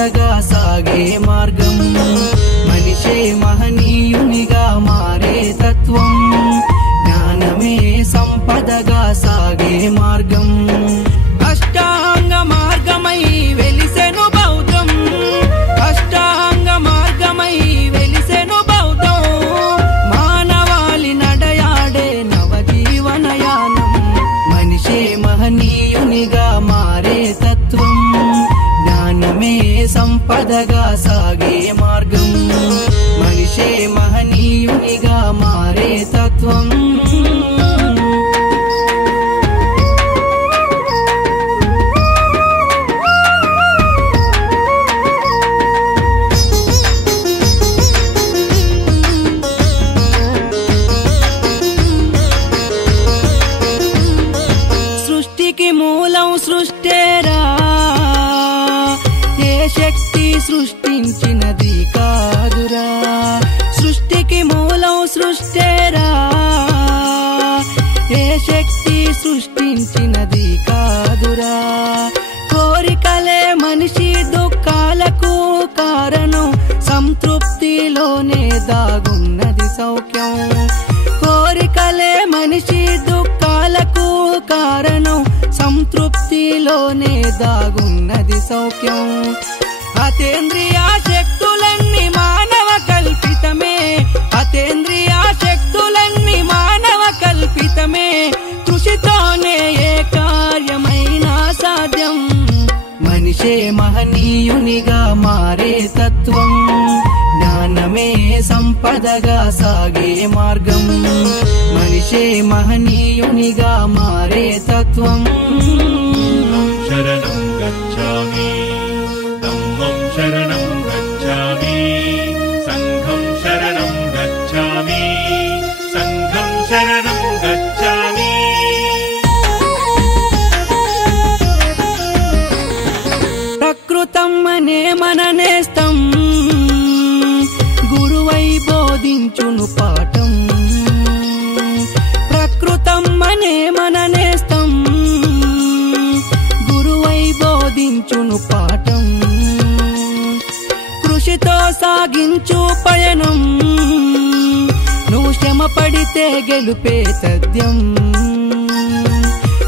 సంపదగా సాగే మార్గం మనిషే మహనీయునిగా మారే తత్వం జ్ఞానమే సంపదగా సాగే మార్గం అష్టాంగ మార్గమై వెలిసెను బౌద్ధం అష్టాంగ మార్గమై వెలిసెను బౌద్ధం మానవాళి నడయాడే నవజీవనయానం మనిషే మహనీయునిగా మారే తత్వం జ్ఞానమే సంపదగా సాగే మార్గం మనిషే మహనీయునిగా మారే తత్వం సృష్టికి మూలం సృష్టేరా ఏ శక్తి సృష్టించినది కాదురా సృష్టికి మూలం సృష్టేరా ఏ శక్తి సృష్టించినది కాదురా కోరికలే మనిషి దుఃఖాలకు కారణం సంతృప్తిలోనే దాగున్నది సౌఖ్యం కోరికలే మనిషి దుఃఖాలకు కారణం సంతృప్తిలోనే దాగున్నది సౌఖ్యం అతేంద్రియ శక్తులన్నీ మానవ కల్పితమే అతేంద్రియ శక్తులన్నీ మానవ కల్పితమే కృషితోనే ఏ కార్యమైనా సాధ్యం మనిషే మహనీయునిగా మారే తత్వం జ్ఞానమే సంపదగా సాగే మార్గం మనిషే మహనీయునిగా మారే తత్వం శరణం గచ్ఛామి ధమ్మం శరణం గచ్ఛామి సంఘం శరణం గచ్ఛామి సంఘం శరణం గచ్ఛామి ప్రకృతం అనే మన నేస్తం గురువై బోధించును పాఠం ప్రకృతం అనే మన నేస్తం గురువై బోధించును పాఠం కృషితో సాగించు పయనం నువ్వు శ్రమ పడితే గెలుపే తథ్యం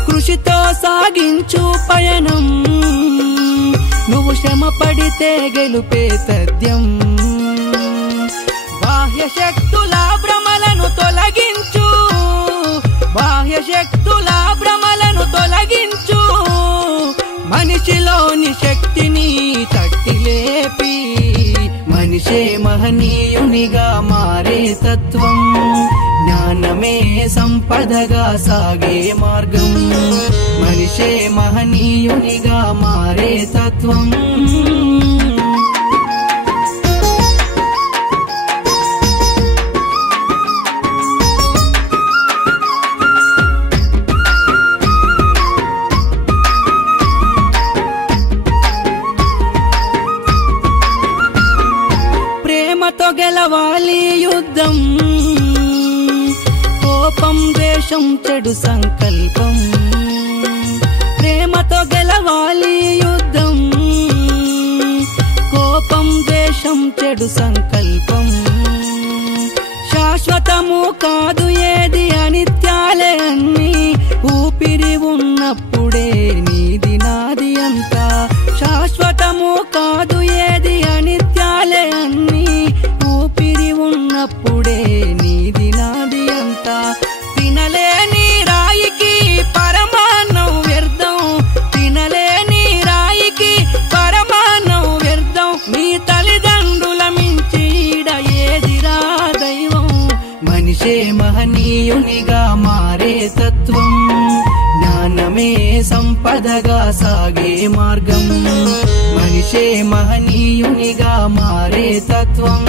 కృషితో సాగించు పయనం నువ్వు శ్రమ పడితే గెలుపే తథ్యం బాహ్య శక్తుల భ్రమలను తొలగించు బాహ్య శక్తుల భ్రమలను తొలగించు మనిషిలోని శక్తిని తట్టి లేపి మనిషే మహనీయునిగా మారే తత్వం జ్ఞానమే సంపదగా సాగే మార్గం మనిషే మహనీయునిగా మారే తత్వం ప్రేమతో గెలవాలి యుద్ధం కోపం ద్వేషం చెడు సంకల్పం ప్రేమతో గెలవాలి యుద్ధం కోపం ద్వేషం చెడు సంకల్పం శాశ్వతము కాదు ఏది అనిత్యాలే అన్ని ఊపిరి ఉన్నప్పుడే నీది నాది అంతా శాశ్వతము కాదు ఏది అనిత్యాలే అన్ని ఊపిరి ఉన్నప్పుడే నీది నాది అంతా తినలేని రాయికి పరమాన్నం వ్యర్థం తినలేని రాయికి పరమాన్నం వ్యర్థం మీ తల్లిదండ్రుల మించీడ ఏదిరా దైవం మనిషే మహనీయునిగా మారే తత్వం జ్ఞానమే సంపదగా సాగే మార్గం మనిషే మహనీయునిగా మారే తత్వం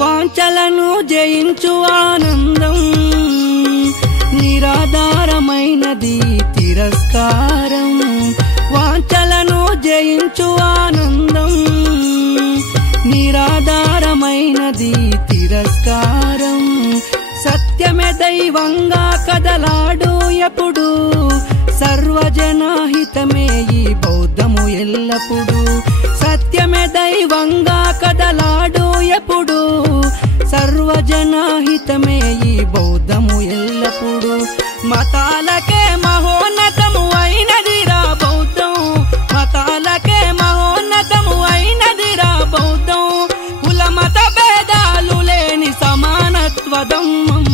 వాంఛలను జయించు ఆనందం నిరాధారమైనది తిరస్కారం వాంఛలను జయించు ఆనందం, నిరాధారమైనది తిరస్కారం. సత్యమే దైవంగా కదలాడు ఎప్పుడు, సర్వజనహితమే ఈ బౌద్ధము ఎల్లప్పుడు. సత్యమే దైవంగా కదలాడు ఎప్పుడు, సర్వజనహితమే ఈ బౌద్ధము ఎల్లప్పుడు. మతాలకే మహోన్నతము అయినదిరా బౌద్ధం, మతాలకే మహోన్నతము అయినదిరా బౌద్ధం. కుల మత భేదాలు లేని సమానత్వదమ్మం,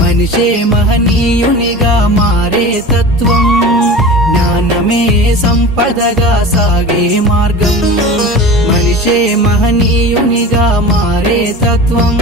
మనిషే మహనీయునిగా మారే తత్వం. జ్ఞానమే సంపదగా సాగే మార్గం, మనిషే మహనీయునిగా మారే తత్వం.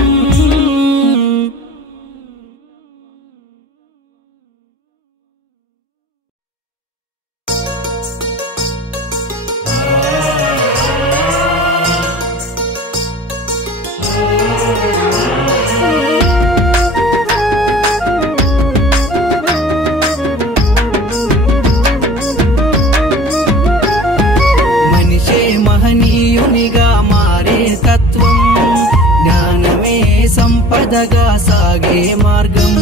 సంపదగా సాగే మార్గం,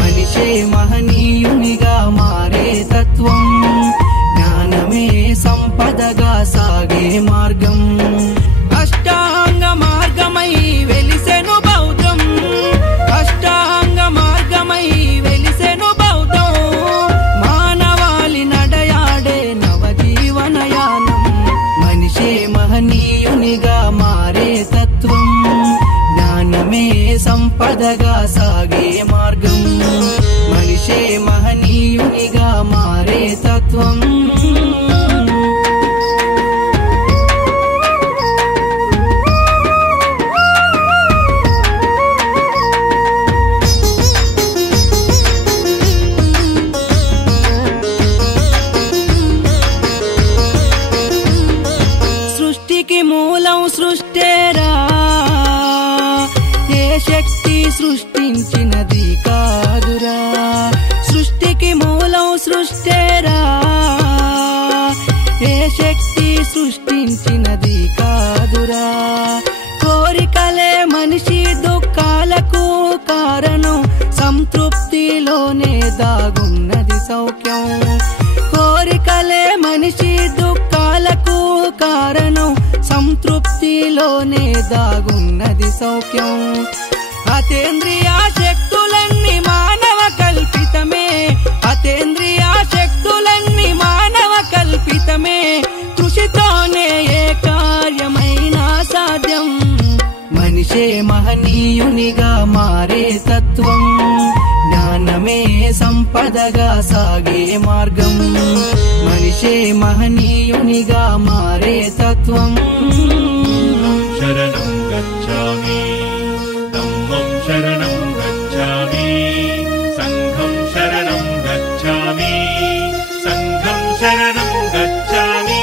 మనిషే మహనీయునిగా మారే తత్వం. జ్ఞానమే సంపదగా సాగే మార్గం. అష్టాంగ మార్గమై వెలిసెను బౌద్ధం, అష్టాంగ మార్గమై వెలిసెను బౌద్ధం. మానవాళి నడయాడే నవజీవనయానం, మనిషే మహనీయునిగా మారే తత్వం. జ్ఞానమే సంపదగా సాగే మార్గం, మనిషే మహనీయునిగా మారే తత్వం. సృష్టికి మూలం సృష్టేరా, ఏ శక్తి సృష్టించినది కాదురా. సృష్టికి మూలం సృష్టేరా, ఏ శక్తి సృష్టించినది కాదురా. కోరికలే మనిషి దుఃఖాలకు కారణం, సంతృప్తిలోనే దాగున్నది సౌఖ్యం. కోరికలే మనిషి దుఃఖాలకు కారణం, సంతృప్తిలోనే దాగున్నది సౌఖ్యం. అతేంద్రియ శక్తులన్నీ మానవ కల్పితమే, అతేంద్రియ శక్తులన్నీ మానవ కల్పితమే. కృషితోనే ఏ కార్యమైనా సాధ్యం, మనిషే మహనీయునిగా మారే తత్వం. జ్ఞానమే సంపదగా సాగే మార్గం, మనిషే మహనీయునిగా మారే తత్వం. శరణం గచ్ఛామి, ధమ్మం శరణం గచ్ఛామి, సంఘం శరణం గచ్ఛామి, సంఘం శరణం గచ్ఛామి.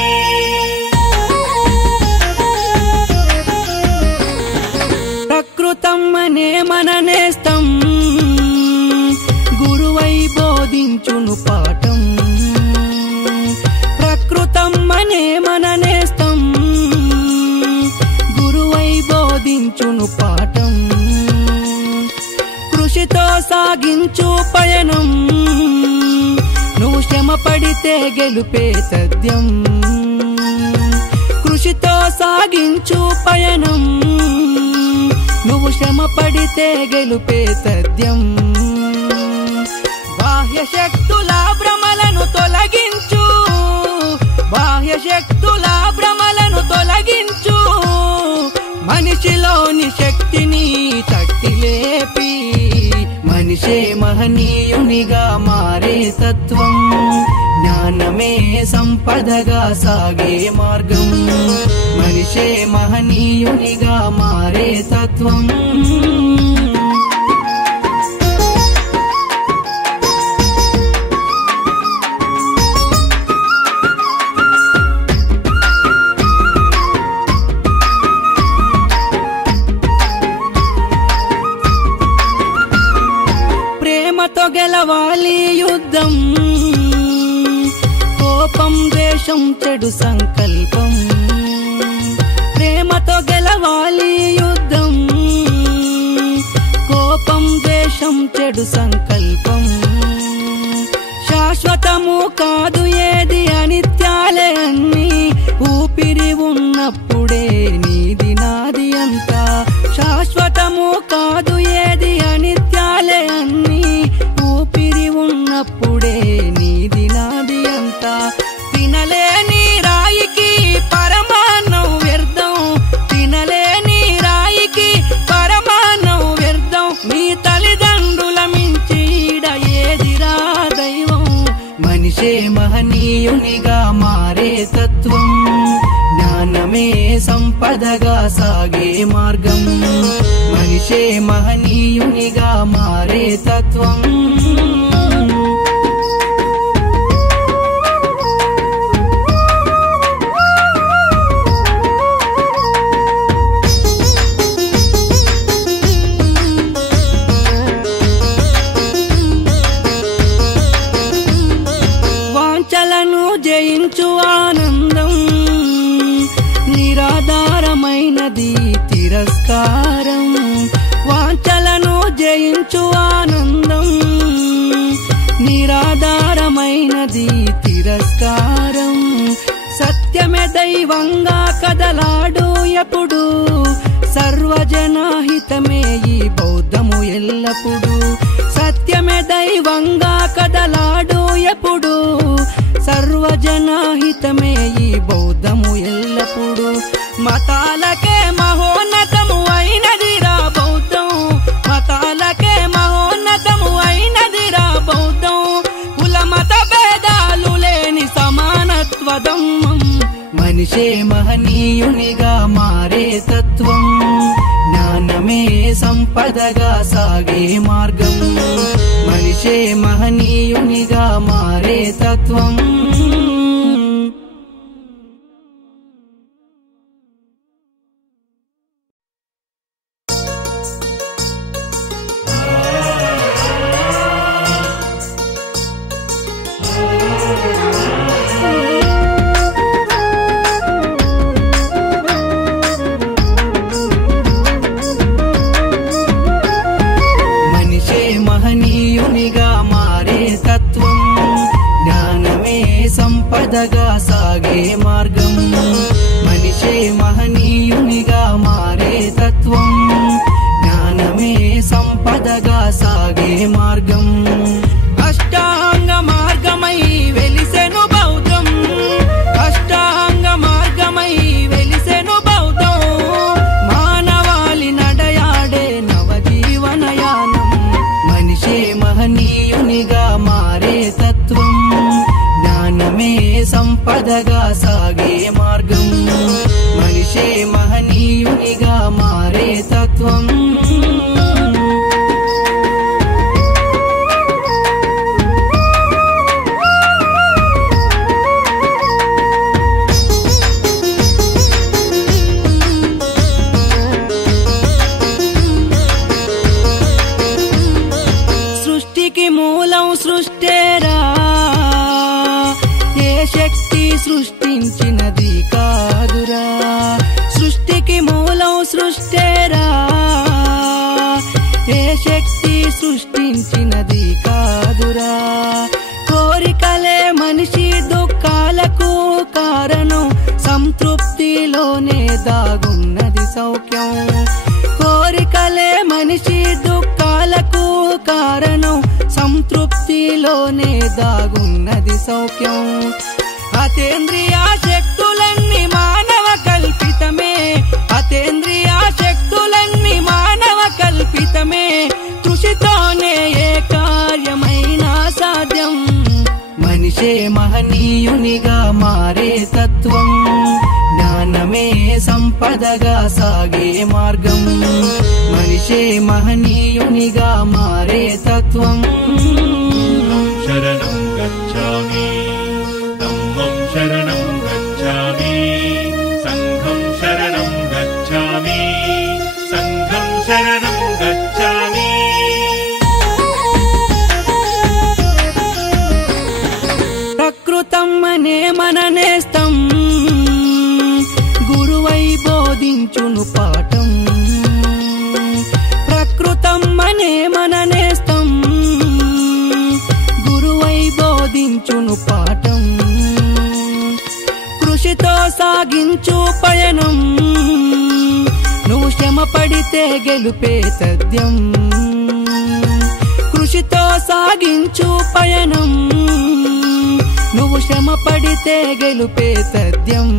ప్రకృతం అనే మన నేస్తం, గురువై బోధించును పాఠం. ప్రకృతం అనే మన నేస్తం, గురువై బోధించును పాఠం. కృషితో సాగించు పయనం, నువ్వు శ్రమ పడితే గెలుపే తథ్యం. కృషితో సాగించు పయనం, నువ్వు శ్రమ పడితే గెలుపే తథ్యం. బాహ్య శక్తుల భ్రమలను తొలగించు, బాహ్య శక్తుల భ్రమలను తొలగించు. మనిషిలోని శక్తిని తట్టి లేపి, మనిషే మహనీయునిగా మారే తత్వం. జ్ఞానమే సంపదగా సాగే మార్గం, మనిషే మహనీయునిగా మారే తత్వం. ప్రేమతో గెలవాలి యుద్ధం, కోపం కోపం ద్వేషం చెడు సంకల్పం ప్రేమతో గెలవాలి యుద్ధం కోపం ద్వేషం చెడు సంకల్పం శాశ్వతము కాదు ఏది అనిత్యాలే అన్ని ఊపిరి ఉన్నప్పుడే నీది నాది అంతా శాశ్వతము కాదు ఏది అనిత్యాలే అన్ని ఊపిరి ఉన్నప్పుడే నీది నాది అంతా తినలేని రాయికి పరమాన్నం వ్యర్థం తినలేని రాయికి పరమాన్నం వ్యర్థం మీ తల్లిదండ్రుల మించి ఏదిరా దైవం మనిషే మహనీయునిగా మారే తత్వం జ్ఞానమే సంపదగా సాగే మార్గం మనిషే మహనీయునిగా మారే తత్వం వాంఛలను జయించు ఆనందం నిరాధారమైనది తిరస్కారం వాంఛలను జయించు ఆనందం నిరాధారమైనది తిరస్కారం సత్యమే దైవంగా కదలాడు ఎప్పుడు సర్వజనహితమే ఈ బౌద్ధము ఎల్లప్పుడు సత్యమే దైవంగా కదలాడు ఎప్పుడు సర్వజనహితమే ఈ బౌద్ధము ఎల్లప్పుడు మతాలకే మహోన్నతము అయినదిరా బౌద్ధం మతాలకే మహోన్నతము అయినదిరా బౌద్ధం కుల మత భేదాలు లేని సమానత్వదమ్మం మనిషే మహనీయునిగా మారే తత్వం జ్ఞానమే సంపదగా సాగే మార్గం మనిషే మహనీయునిగా మారే తత్వం సంపదగా సాగే మార్గం మనిషే మహనీయునిగా మారే తత్వం జ్ఞానమే సంపదగా సాగే మార్గం అష్టాంగ మార్గమై వెలిసెను బౌద్ధం అష్టాంగ మార్గమై వెలిసెను బౌద్ధం మానవాళి నడయాడే నవజీవనయానం మనిషే మహనీయునిగా మారే తత్వం జ్ఞానమే సంపదగా సాగే మార్గం మనిషే మహనీయునిగా మారే తత్వం సృష్టికి మూలం సృష్టేరా ఏ శక్తి సృష్టించినది కాదురా సృష్టికి మూలం సృష్టేరా ఏ శక్తి సృష్టించినది కాదురా కోరికలే మనిషి దుఃఖాలకు కారణం సంతృప్తిలోనే దాగున్నది సౌఖ్యం కోరికలే మనిషి దుఃఖాలకు కారణం సంతృప్తిలోనే దాగున్నది సౌఖ్యం అతేంద్రియ శక్తులన్నీ మానవ కల్పితమే అతేంద్రియ శక్తులన్నీ మానవ కల్పితమే కృషితోనే ఏ కార్యమైనా సాధ్యం మనిషే మహనీయునిగా మారే తత్వం జ్ఞానమే సంపదగా సాగే మార్గం మనిషే మహనీయునిగా మారే తత్వం శరణం గచ్ఛామి ధమ్మం శరణం గచ్ఛామి సంఘం శరణం గచ్ఛామి సంఘం శరణం గచ్ఛామి ప్రకృతం అనే నేర్పును పాఠం. కృషితో సాగించు పయనం, నువ్వు శ్రమ పడితే గెలుపే తథ్యం. కృషితో సాగించు పయనం, నువ్వు శ్రమ పడితే గెలుపే తథ్యం.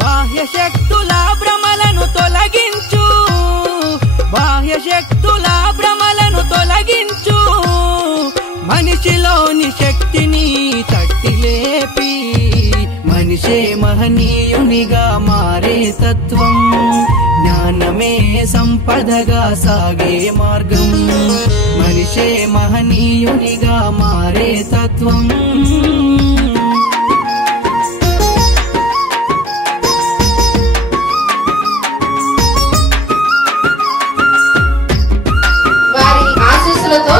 బాహ్య శక్తుల భ్రమలను తొలగించు, బాహ్య శక్తుల భ్రమలను తొలగించు. మనిషిలోని శక్తిని తట్టి లేపి మనిషే మహనీయునిగా మారే తత్వం. జ్ఞానమే సంపదగా సాగే మార్గం, మనిషే మహనీయునిగా మారే తత్వం. వారి ఆశీస్సులతో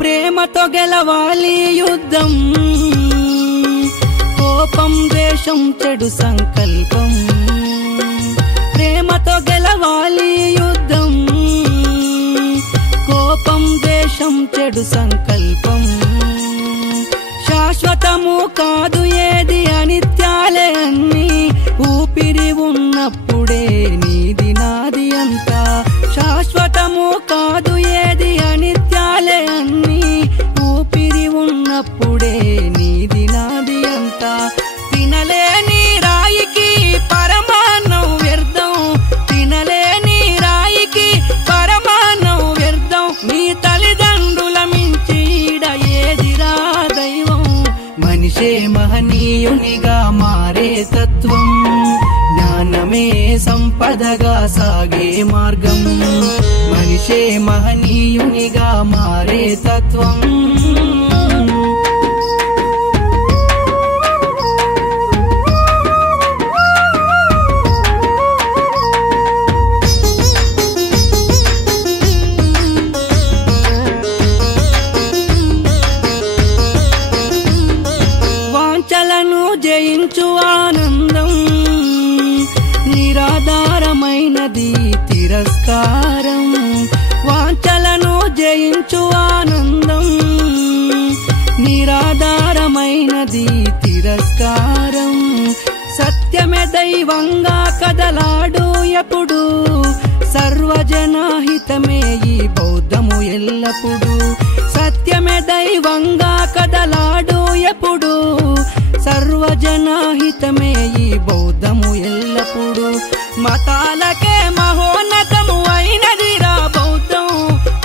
ప్రేమతో గెలవాలి యుద్ధం, కోపం ద్వేషం చెడు సంకల్పం. ప్రేమతో గెలవాలి యుద్ధం, కోపం ద్వేషం చెడు సంకల్పం. శాశ్వతము కాదు ఏది అనిత్యాలే అన్ని, ఊపిరి ఉన్నప్పుడే నీది నాది అంతా. శాశ్వతము కాదు ఏది అనిత్యాలే అన్ని, ఊపిరి ఉన్నప్పుడే నీది నాది అంతా. తినలేని రాయికి పరమాన్నం వ్యర్థం, తినలేని రాయికి పరమాన్నం వ్యర్థం. నీ తల్లిదండ్రుల మించీడ ఏదిరా దైవం, మనిషే మహనీయునిగా మారే తత్వం. జ్ఞానమే సంపదగా సాగే మార్గం, మనిషే మహనీయునిగా మారే తత్వం. వాంఛలను జయించు ఆనందం, నిరాధారమైనది తిరస్కారం. వాంఛలను జయించు ఆనందం, నిరాధారమైనది తిరస్కారం. సత్యమే దైవంగా కదలాడు ఎప్పుడు, సర్వజనహితమే ఈ బౌద్ధము ఎల్లప్పుడు. సత్యమే దైవంగా కదలాడు ఎప్పుడు, సర్వజనహితమే ఈ బౌద్ధము ఎల్లప్పుడు. మతాలకే మహోన్నతము అయినదిరా బౌద్ధం,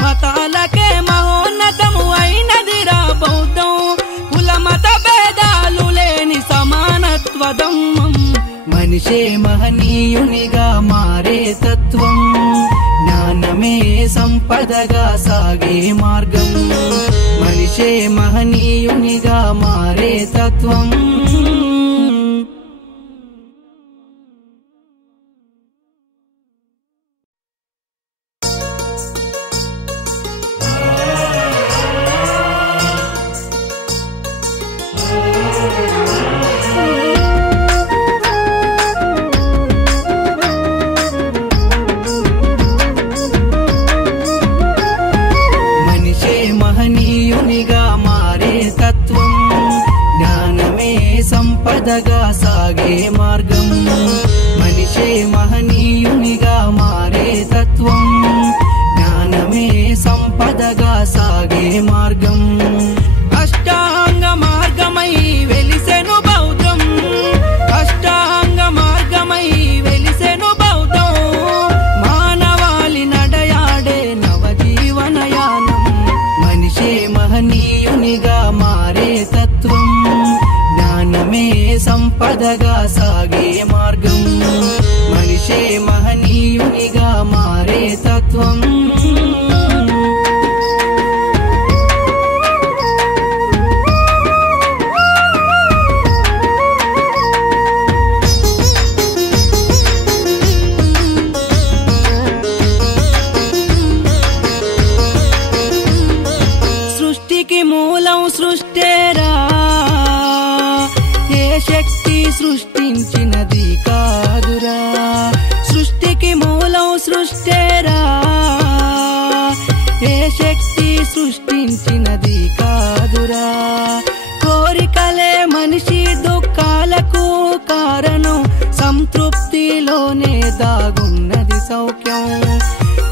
మతాలకే మహోన్నతము అయినదిరా బౌద్ధం. కుల మత భేదాలు లేని సమానత్వ ధమ్మం, మనిషే మహనీయునిగా మారే తత్వం. జ్ఞానమే సంపదగా సాగే మార్గం, మనిషే మహనీయునిగా మారే తత్వం. సంపదగా సాగే మార్గం, మనిషే మహనీయునిగా మారే తత్వం. జ్ఞానమే సంపదగా సాగే మార్గం, అష్టాంగ మార్గమై వెలిసెను బౌద్ధం, అష్టాంగ మార్గమై వెలిసెను బౌద్ధం. మానవాళి నడయాడే నవజీవనయానం, మనిషే మహనీయునిగా మారే తత్వం. జ్ఞానమే సంపదగా సాగే మార్గం, మనిషే మహనీయునిగా మారే తత్వం. సృష్టికి మూలం సృష్టేరా, ఏ శక్తి సృష్టించినది కాదురా. సృష్టికి మూలం సృష్టేరా, దాగున్నది సౌఖ్యం.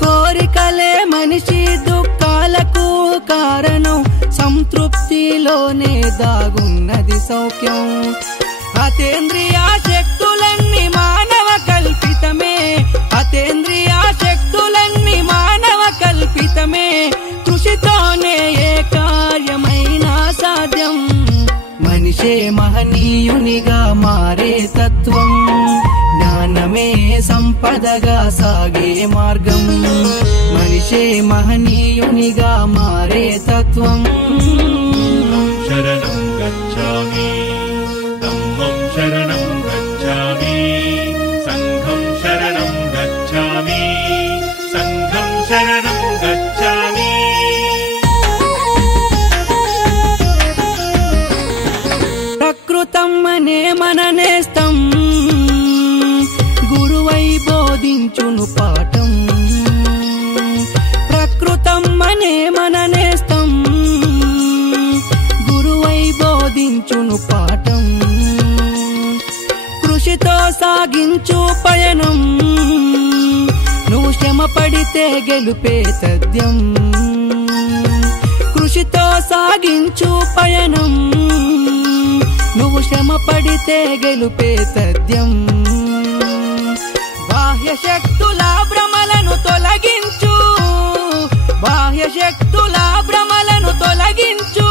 కోరికలే మనిషి దుఃఖాలకు కారణం, సంతృప్తిలోనే దాగున్నది సౌఖ్యం. అతేంద్రియ శక్తులన్నీ మానవ కల్పితమే, అతేంద్రియ శక్తులన్నీ మానవ కల్పితమే. కృషితోనే ఏ కార్యమైనా సాధ్యం. మనిషే మహనీయునిగా మారే తత్వం, జ్ఞానమే సంపదగా సాగే మార్గం. మనిషే మహనీయునిగా మారే తత్వం. శరణం గచ్ఛామి, ధమ్మం శరణం గచ్ఛామి, సంఘం శరణం గచ్ఛామి, సంఘం శరణం గచ్ఛామి. ప్రకృతం అనే మన నేస్తం, గురువై బోధించును పాఠం. ప్రకృతం అనే మన నేస్తం, గురువై బోధించును పాఠం. కృషితో సాగించు పయనం, నువ్వు శ్రమ పడితే గెలుపే తథ్యం. కృషితో సాగించు పయనం, నువ్వు శ్రమ పడితే గెలుపే తథ్యం. బాహ్య శక్తుల భ్రమలను తొలగించు, బాహ్య శక్తుల భ్రమలను తొలగించు.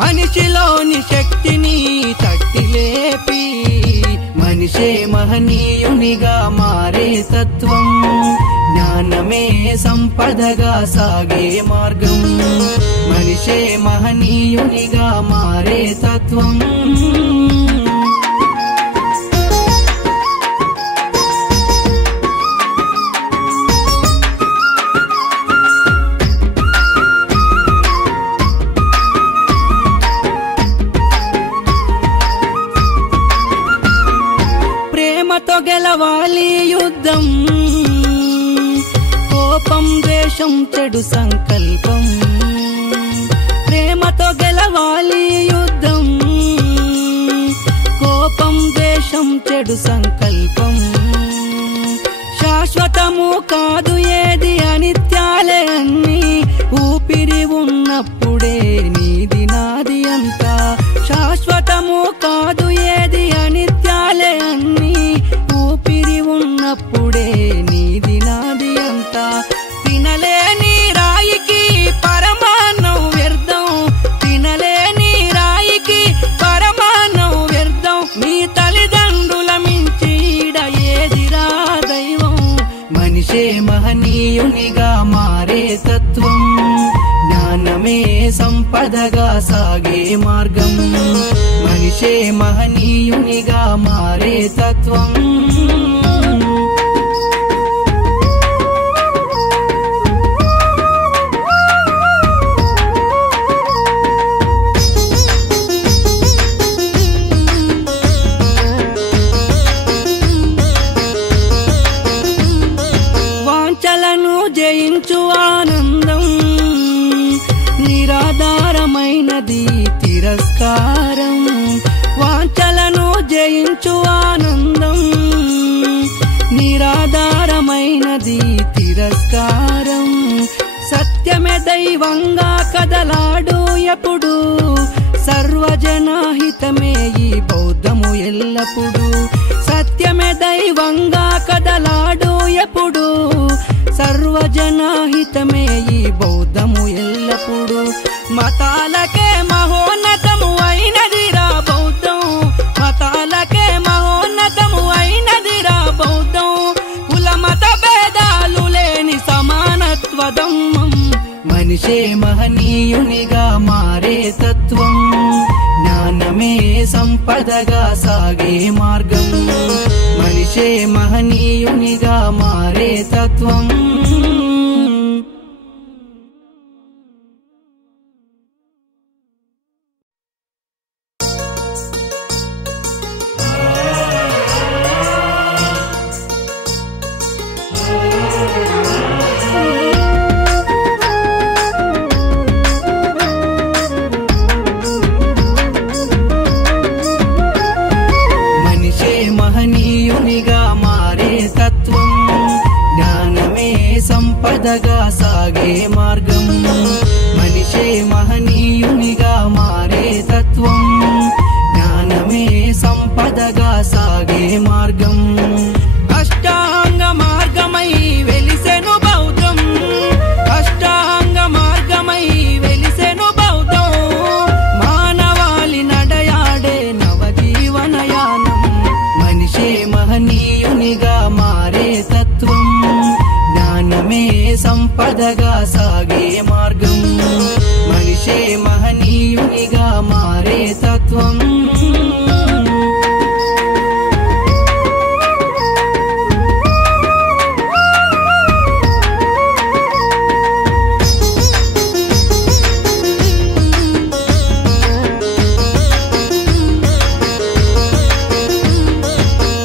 మనిషిలోని శక్తిని తట్టి లేపి, మనిషే మహనీయునిగా మారే తత్వం. జ్ఞానమే సంపదగా సాగే మార్గం. మనిషే మహనీయునిగా మారే తత్వం. ప్రేమతో గెలవాలి యుద్ధం, కోపం ద్వేషం చెడు సంకల్పం. ప్రేమతో గెలవాలి యుద్ధం, కోపం ద్వేషం చెడు సంకల్పం. శాశ్వతము కాదు ఏది అనిత్యాలే అన్ని, ఊపిరి ఉన్నప్పుడే నీది నాది అంతా. శాశ్వతము కాదు ఏది అనిత్యాలే అన్ని, ఊపిరి ఉన్నప్పుడే నీది నాది అంతా. తినలేని రాయికి పరమాన్నం వ్యర్థం, తినలేని రాయికి పరమాన్నం వ్యర్థం. నీ తల్లిదండ్రుల మించీడ ఏదిరా దైవం. మనిషే మహనీయునిగా మారే తత్వం. జ్ఞానమే సంపదగా సాగే మార్గం. మనిషే మహనీయునిగా మారే తత్వం. వాంఛలను జయించు ఆనందం, నిరాధారమైనది తిరస్కారం. వాంఛలను జయించు ఆనందం, నిరాధారమైనది తిరస్కారం. సత్యమే దైవంగా కదలాడు ఎప్పుడు, సర్వజనహితమే ఈ బౌద్ధము ఎల్లప్పుడు. సత్యమే దైవంగా కదలాడు ఎప్పుడు, సర్వజనహితమే ఈ బౌద్ధము ఎల్లప్పుడు. మతాలకే మహోన్నతము అయినదిరా బౌద్ధం, మతాలకే మహోన్నతము అయినదిరా బౌద్ధం. కుల మత భేదాలు లేని సమానత్వ ధమ్మం. మనిషే మహనీయునిగా మారే తత్వం. జ్ఞానమే సంపదగా సాగే మార్గం. మనిషే మహనీయునిగా మారే తత్వం. మహనీయునిగా మారే సంపదగా సాగే మార్గం మనిషే మహనీయునిగా మారే తత్వం జ్ఞానమే సంపదగా సాగే మార్గం అష్టాంగ మార్గమై వెలిసెను బౌద్ధం అష్టాంగ మార్గమై వెలిసెను బౌద్ధం మానవాళి నడయాడే నవజీవనయానం మనిషే మహనీయునిగా మారే తత్వం జ్ఞానమే సంపదగా సాగే మార్గం మనిషే మహనీయునిగా మారే తత్వం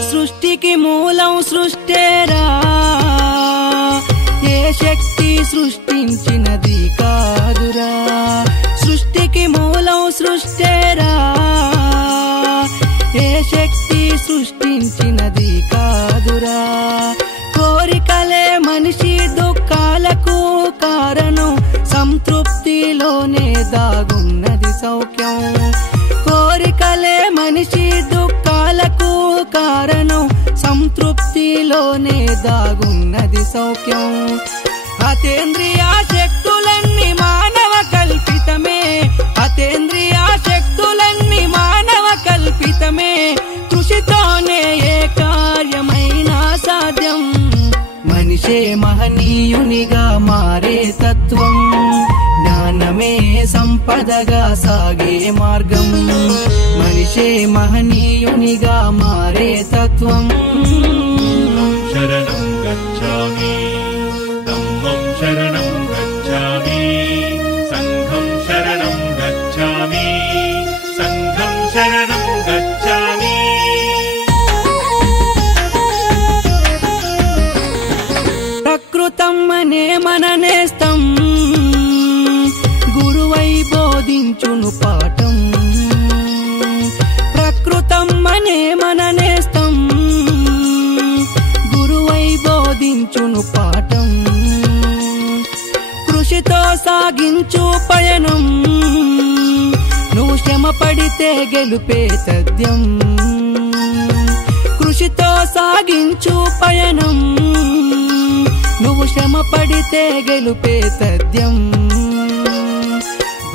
సృష్టికి మూలం సృష్టేరా ఏ శక్తి సృష్టించినది కాదురా సృష్టికి మూలం సృష్టేరా ఏ శక్తి సృష్టించినది కాదురా కోరికలే మనిషి దుఃఖాలకు కారణం సంతృప్తిలోనే దాగున్నది సౌఖ్యం కోరికలే మనిషి దుఃఖాలకు కారణం సంతృప్తిలోనే దాగున్నది సౌఖ్యం అతేంద్రియ శక్తులన్నీ మానవ కల్పితమే అతేంద్రియ శక్తులన్నీ మానవ కల్పితమే కృషితోనే ఏ కార్యమైనా సాధ్యం మనిషే మహనీయునిగా మారే తత్వం జ్ఞానమే సంపదగా సాగే మార్గం మనిషే మహనీయునిగా మారే తత్వం శరణం గచ్ఛామి ధమ్మం శరణం గచ్ఛామి సంఘం శరణం గచ్ఛామి సంఘం శరణం గచ్ఛామి ప్రకృతం అనే మన నేస్తం గురువై బోధించును పాఠం ప్రకృతం అనే మన నేస్తం గురువై బోధించును పాఠం కృషితో సాగించు పయనం నువ్వు శ్రమ పడితే గెలుపే తథ్యం కృషితో సాగించు పయనం నువ్వు శ్రమ పడితే గెలుపే తథ్యం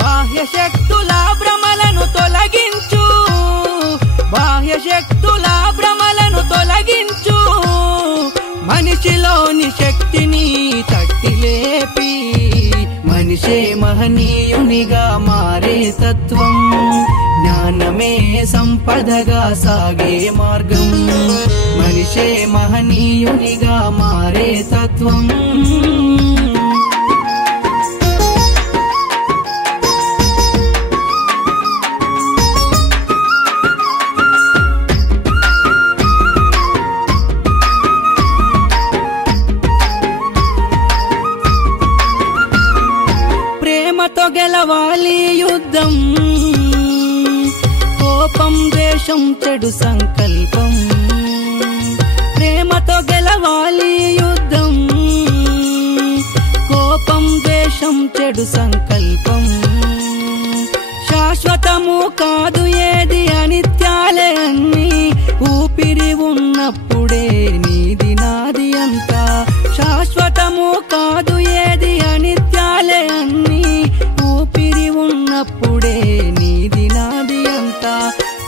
బాహ్య శక్తుల భ్రమలను తొలగించు బాహ్య శక్తుల భ్రమలను తొలగించు మనిషిలోని శక్తిని తట్టి లేపి మనిషే మహనీయునిగా మారే తత్వం జ్ఞానమే సంపదగా సాగే మార్గం మనిషే మహనీయునిగా మారే తత్వం ప్రేమతో గెలవాలి యుద్ధం కోపం ద్వేషం చెడు సంకల్పం ప్రేమతో గెలవాలి యుద్ధం కోపం ద్వేషం చెడు సంకల్పం శాశ్వతము కాదు ఏది అనిత్యాలే అన్ని ఊపిరి ఉన్నప్పుడే నీది నాది అంతా శాశ్వతము కాదు ఏది అనిత్యాలే అన్ని ఊపిరి ఉన్నప్పుడే నీది నాది అంతా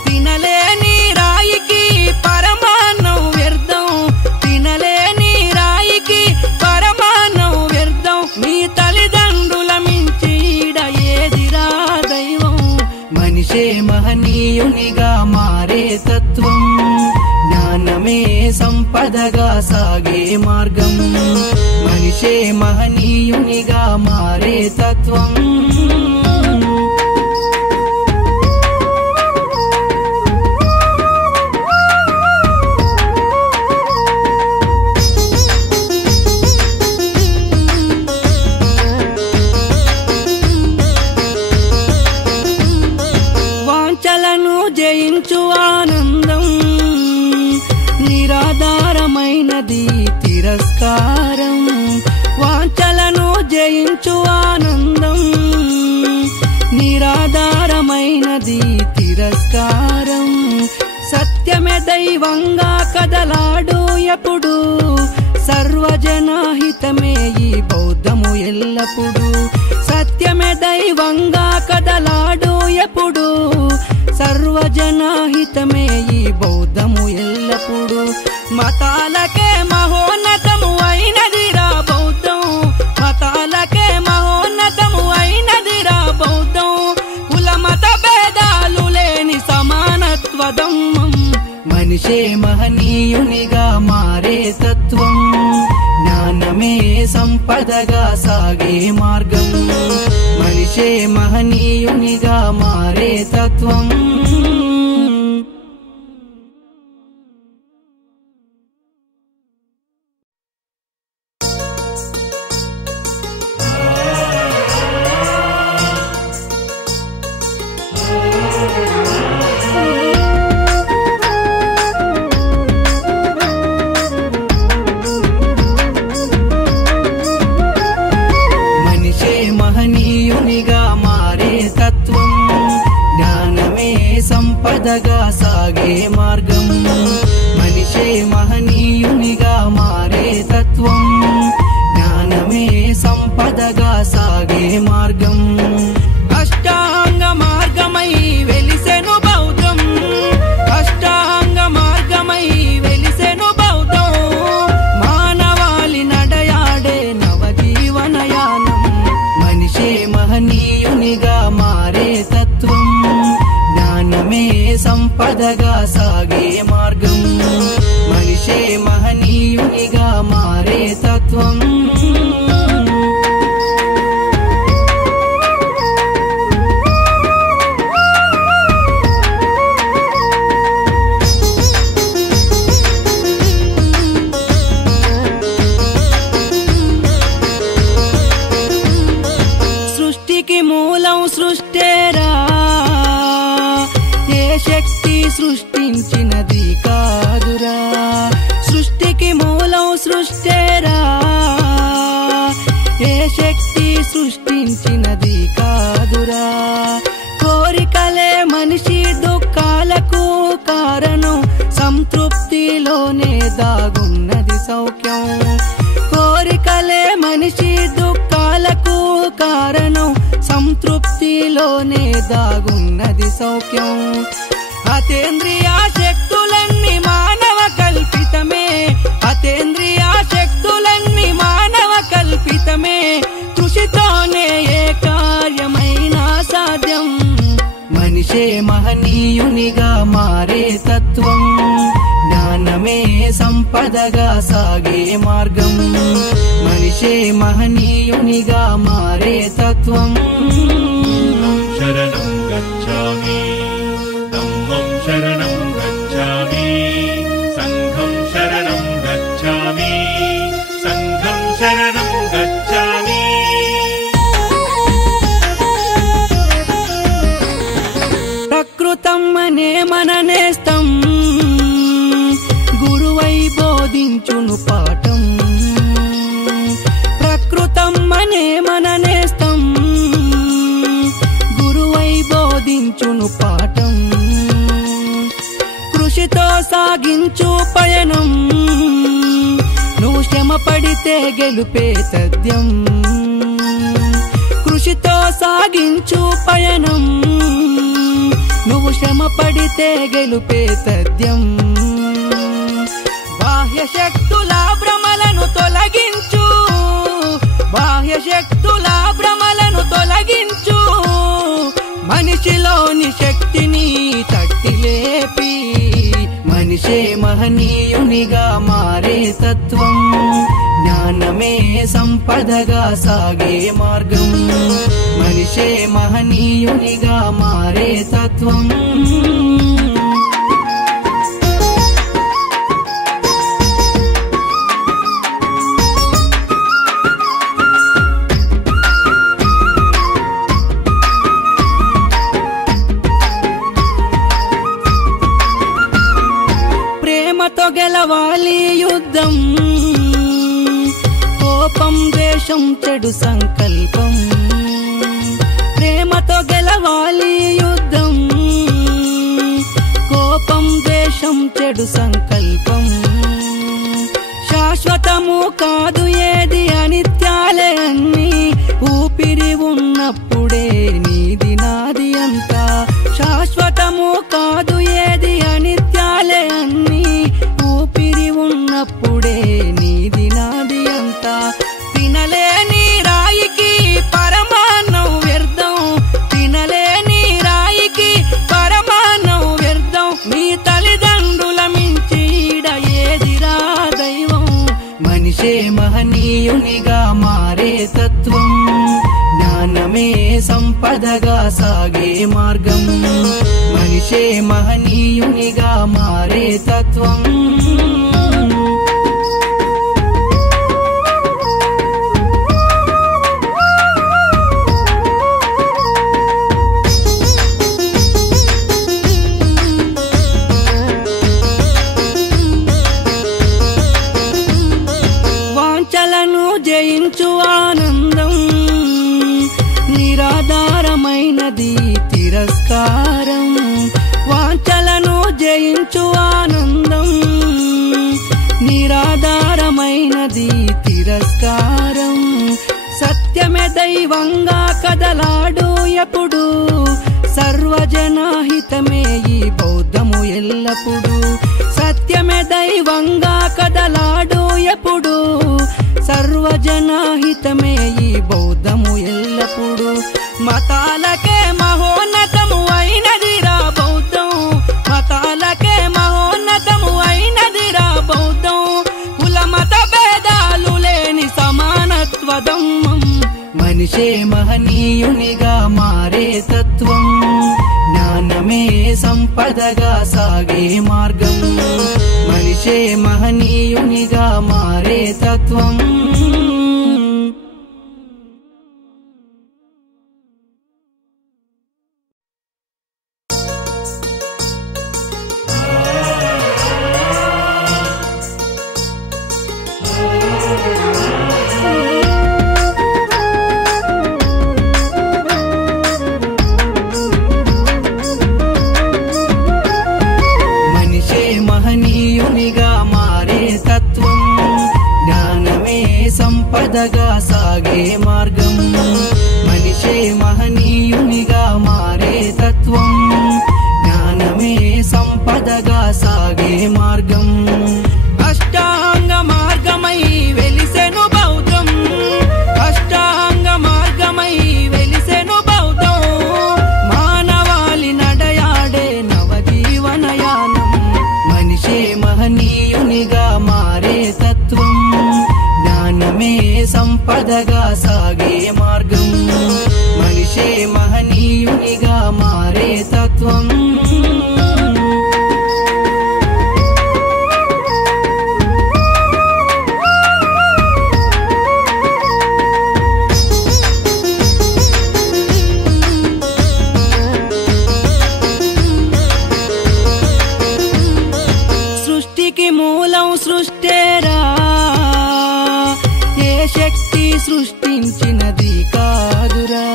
తినలేని రాయికి పరమాన్నం వ్యర్థం తినలేని రాయికి పరమాన్నం వ్యర్థం నీ తల్లిదండ్రుల మించి ఈడ ఏదిరా దైవం మనిషే మహనీయునిగా మారే తత్వం జ్ఞానమే సంపదగా సాగే మార్గం మనిషే మహనీయునిగా మారే తత్వం వాంఛలను జయించు ఆనందం నిరాధారమైనది తిరస్కారం వాంఛల దైవంగా కదలాడు ఎప్పుడు, సర్వజనహితమే ఈ బౌద్ధము ఎల్లప్పుడు. సత్యమే దైవంగా కదలాడు ఎప్పుడు, సర్వజనహితమే ఈ బౌద్ధము ఎల్లప్పుడు. మతాలకే మహోన్నతము అయినదిరా బౌద్ధం, మతాలకే మహోన్నతము అయినదిరా బౌద్ధం. కుల మత భేదాలు లేని సమానత్వదమ్మం, మనిషే మహనీయునిగా మారే తత్వం. జ్ఞానమే సంపదగా సాగే మార్గం, మనిషే మహనీయునిగా మారే తత్వం. సంపదగా సాగే మార్గం, మనిషే మహనీయునిగా మారే తత్వం. జ్ఞానమే సంపదగా సాగే మార్గం. అష్టాంగ మార్గమై వెలిసెను బౌద్ధం, అష్టాంగ మార్గమై వెలిసెను బౌద్ధం. మానవాళి నడయాడే నవజీవనయానం, మనిషే మహనీయునిగా మారే తత్వం. జ్ఞానమే సంపదగా సాగే మార్గం, మనిషే మహనీయునిగా మారే తత్వం. సృష్టికి మూలం సృష్టేరా, శక్తి సృష్టించినది కాదురా. సృష్టికి మూలం సృష్టేరా, ఏ శక్తి సృష్టించినది కాదురా. కోరికలే మనిషి దుఃఖాలకు కారణం, సంతృప్తిలోనే దాగున్నది సౌఖ్యం. కోరికలే మనిషి దుఃఖాలకు కారణం, సంతృప్తిలోనే దాగున్నది సౌఖ్యం. అతేంద్రియ శక్తులన్నీ మానవ కల్పితమే, అతేంద్రియ శక్తులన్నీ మానవ కల్పితమే. కృషితోనే ఏ కార్యమైనా సాధ్యం, మనిషే మహనీయునిగా మారే తత్వం. జ్ఞానమే సంపదగా సాగే మార్గం, మనిషే మహనీయునిగా మారే తత్వం. శరణం గచ్ఛామి, ధమ్మం శరణం గచ్ఛామి, సంఘం శరణం గచ్ఛామి, సంఘం శరణం గచ్ఛామి. ప్రకృతం అనే మన నేస్తం, గురువై బోధించును పాఠం. ప్రకృతం అనే మన నేస్తం, గురువై బోధించును పాఠం. కృషితో సాగించు పయనం, నువ్వు శ్రమ పడితే గెలుపే తథ్యం. కృషితో సాగించు పయనం, నువ్వు శ్రమ పడితే గెలుపే తథ్యం. బాహ్య శక్తుల భ్రమలను తొలగించు, బాహ్య శక్తుల భ్రమలను తొలగించు. మనిషిలోని శక్తిని తట్టి లేపి, మనిషే మహనీయునిగా మారే తత్వం. జ్ఞానమే సంపదగా సాగే మార్గం, మనిషే మహనీయునిగా మారే తత్వం. ప్రేమతో గెలవాలి యుద్ధం, కోపం ద్వేషం చెడు సంకల్పం. ప్రేమతో గెలవాలి యుద్ధం, కోపం ద్వేషం చెడు సంకల్పం శాశ్వతము కాదు ఏది అనిత్యాలే అన్ని ఊపిరి ఉన్నప్పుడే నీది నాది అంతా శాశ్వతము కాదు ఏది అనిత్యాలే అన్ని ఊపిరి ఉన్నప్పుడే నీది నాది అంతా తినలేని రాయికి పరమాన్నం వ్యర్థం తినలేని రాయికి పరమాన్నం వ్యర్థం మీ తల్లిదండ్రుల మించి ఈడ ఏదిరా దైవం మనిషే మహనీయునిగా మారే తత్వం జ్ఞానమే సంపదగా సాగే మార్గం మనిషే మహనీయునిగా మారే తత్వం వాంఛలను జయించు ఆనందం నిరాధారమైనది తిరస్కారం వాంఛలను జయించు ఆనందం నిరాధారమైనది తిరస్కారం సత్యమే దైవంగా కదలాడు ఎప్పుడు సర్వజనహితమే ఈ బౌద్ధము ఎల్లప్పుడు సత్యమే దైవంగా కదలాడు ఎప్పుడు సర్వజనహితమే ఈ బౌద్ధము ఎల్లప్పుడు మతాలకే మహోన్నతము అయినదిరా బౌద్ధం మతాలకే మహోన్నతము అయినదిరా బౌద్ధం కుల మత భేదాలు లేని సమానత్వదమ్మం మనిషే మహనీయునిగా మారే తత్వం జ్ఞానమే సంపదగా సాగే మార్గం మనిషే మహనీయునిగా మారే తత్వం సంపదగా సాగే మార్గం మనిషే మహనీయునిగా మారే తత్వం జ్ఞానమే సంపదగా సాగే మార్గం అష్టాంగ మార్గమై వెలిసెను బౌద్ధం అష్టాంగ మార్గమై వెలిసెను బౌద్ధం మానవాళి నడయాడే నవజీవనయానం మనిషే మహనీయునిగా మారే తత్వం జ్ఞానమే సంపదగా సాగే మార్గం మనిషే మహనీయునిగా మారే తత్వం సృష్టికి మూలం సృష్టేరా ఏ శక్తి సృష్టించినది కాదురా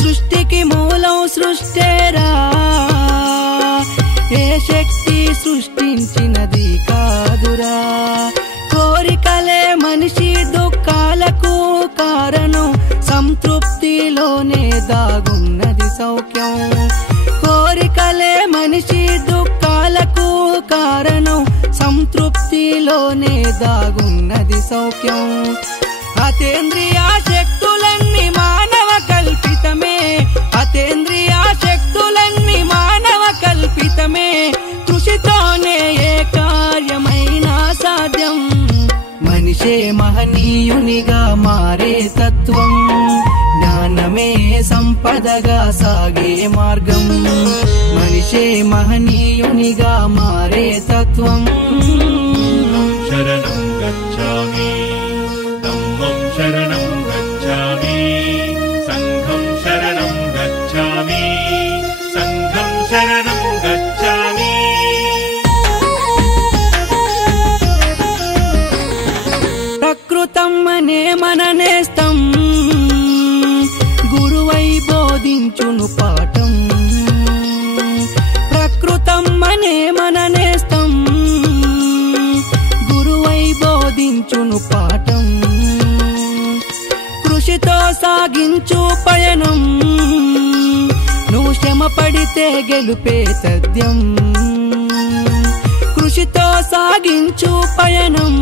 సృష్టికి మూలం సృష్టేరా ఏ శక్తి సృష్టించినది కాదురా కోరికలే మనిషి దుఃఖాలకు కారణం సంతృప్తిలోనే దాగున్నది సౌఖ్యం కోరికలే మనిషి దుఃఖాలకు కారణం సంతృప్తిలోనే దాగున్నది సౌఖ్యం అతేంద్రియ శక్తులన్నీ మానవ కల్పితమే అతేంద్రియ శక్తులన్నీ మానవ కల్పితమే కృషితోనే ఏ కార్యమైనా సాధ్యం మనిషే మహనీయునిగా మారే తత్వం జ్ఞానమే సంపదగా సాగే మార్గం మనిషే మహనీయునిగా మారే తత్వం శరణం గచ్ఛామి ధమ్మం శరణం గచ్ఛామి సంఘం శరణం గచ్ఛామి సంఘం శరణం గచ్ఛామి ప్రకృతం అనే మన నేస్తం గురువై బోధించును పాఠం ప్రకృతం అనే మన నేస్తం గెలుపే తథ్యం. కృషితో సాగించు పయనం,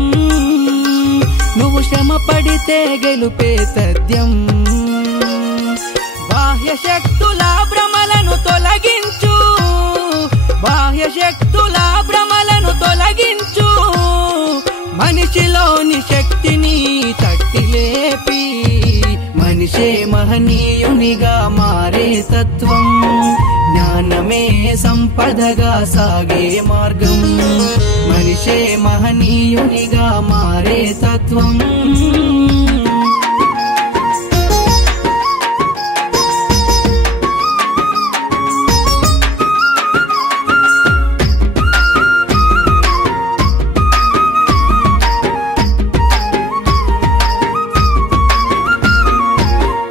నువ్వు శ్రమ పడితే గెలుపే తథ్యం. బాహ్య శక్తుల భ్రమలను తొలగించు, బాహ్య శక్తుల భ్రమలను తొలగించు. మనిషిలోని శక్తిని తట్టి లేపి మనిషే మహనీయునిగా మారే తత్వం. జ్ఞానమే సంపదగా సాగే మార్గం, మనిషే మహనీయునిగా మారే తత్వం.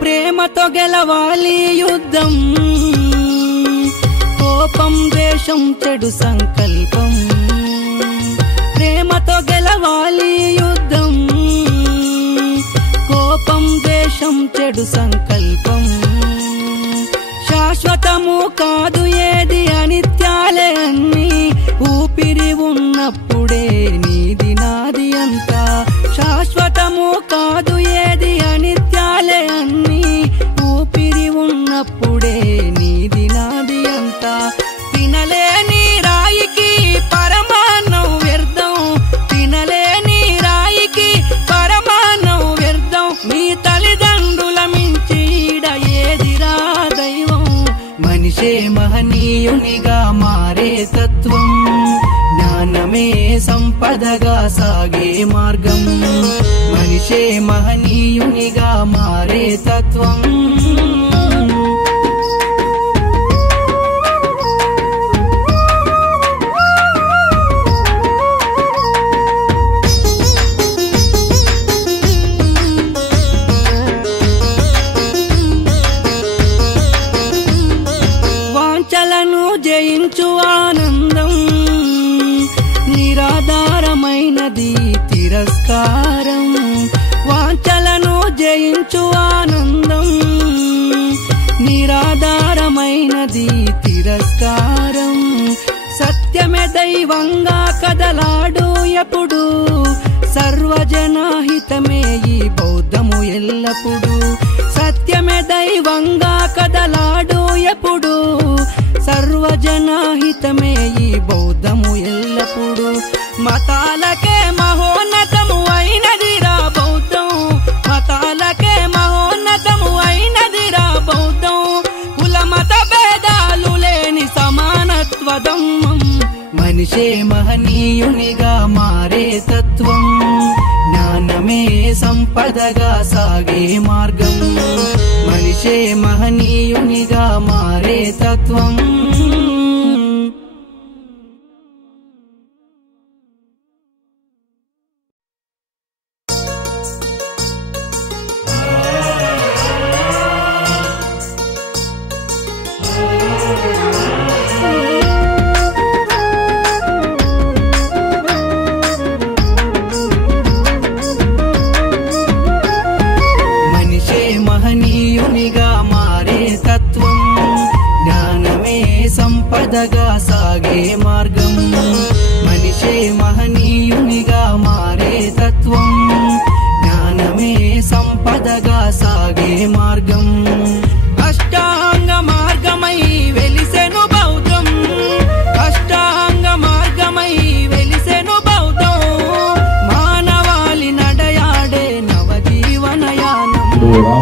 ప్రేమతో గెలవాలి యుద్ధం, కోపం ద్వేషం చెడు సంకల్పం. ప్రేమతో గెలవాలి యుద్ధం, కోపం ద్వేషం చెడు సంకల్పం. శాశ్వతము కాదు ఏది అనిత్యాలే అన్ని, ఊపిరి ఉన్నప్పుడే నీది నాది అంతా. శాశ్వతము కాదు ఏది అనిత్యాలే అన్ని, ఊపిరి ఉన్నప్పుడే నీది నాది అంతా. తినలేని రాయికి పరమాన్నం వ్యర్థం, తినలేని రాయికి పరమాన్నం వ్యర్థం. మీ తల్లిదండ్రుల మించి ఈడ ఏదిరా దైవం. మనిషే మహనీయునిగా మారే తత్వం, జ్ఞానమే సంపదగా సాగే మార్గం, మనిషే మహనీయునిగా మారే తత్వం. వాంఛలను జయించు ఆనందం, నిరాధారమైనది తిరస్కారం. వాంఛలను జయించు ఆనందం, నిరాధారమైనది తిరస్కారం. సత్యమే దైవంగా కదలాడు ఎప్పుడు, సర్వజనహితమే ఈ బౌద్ధము ఎల్లప్పుడు. సత్యమే దైవంగా కదలాడు ఎప్పుడు, సర్వజనహితమే ఈ బౌద్ధము ఎల్లప్పుడు. మతాలకే మహోన్నతము అయినదిరా బౌద్ధం, మతాలకే మహోన్నతము అయినదిరా బౌద్ధం. కుల మత భేదాలు లేని సమానత్వ ధమ్మం, మనిషే మహనీయునిగా మారే తత్వం. జ్ఞానమే సంపదగా సాగే మార్గం, మనిషే మహనీయునిగా మారే తత్వం. సంపదగా సాగే మార్గం, మనిషే మహనీయునిగా మారే తత్వం. జ్ఞానమే సంపదగా సాగే మార్గం, అష్టాంగ మార్గమై వెలిసెను బౌద్ధం, అష్టాంగ మార్గమై వెలిసెను బౌద్ధం. మానవాళి నడయాడే నవజీవనయానం,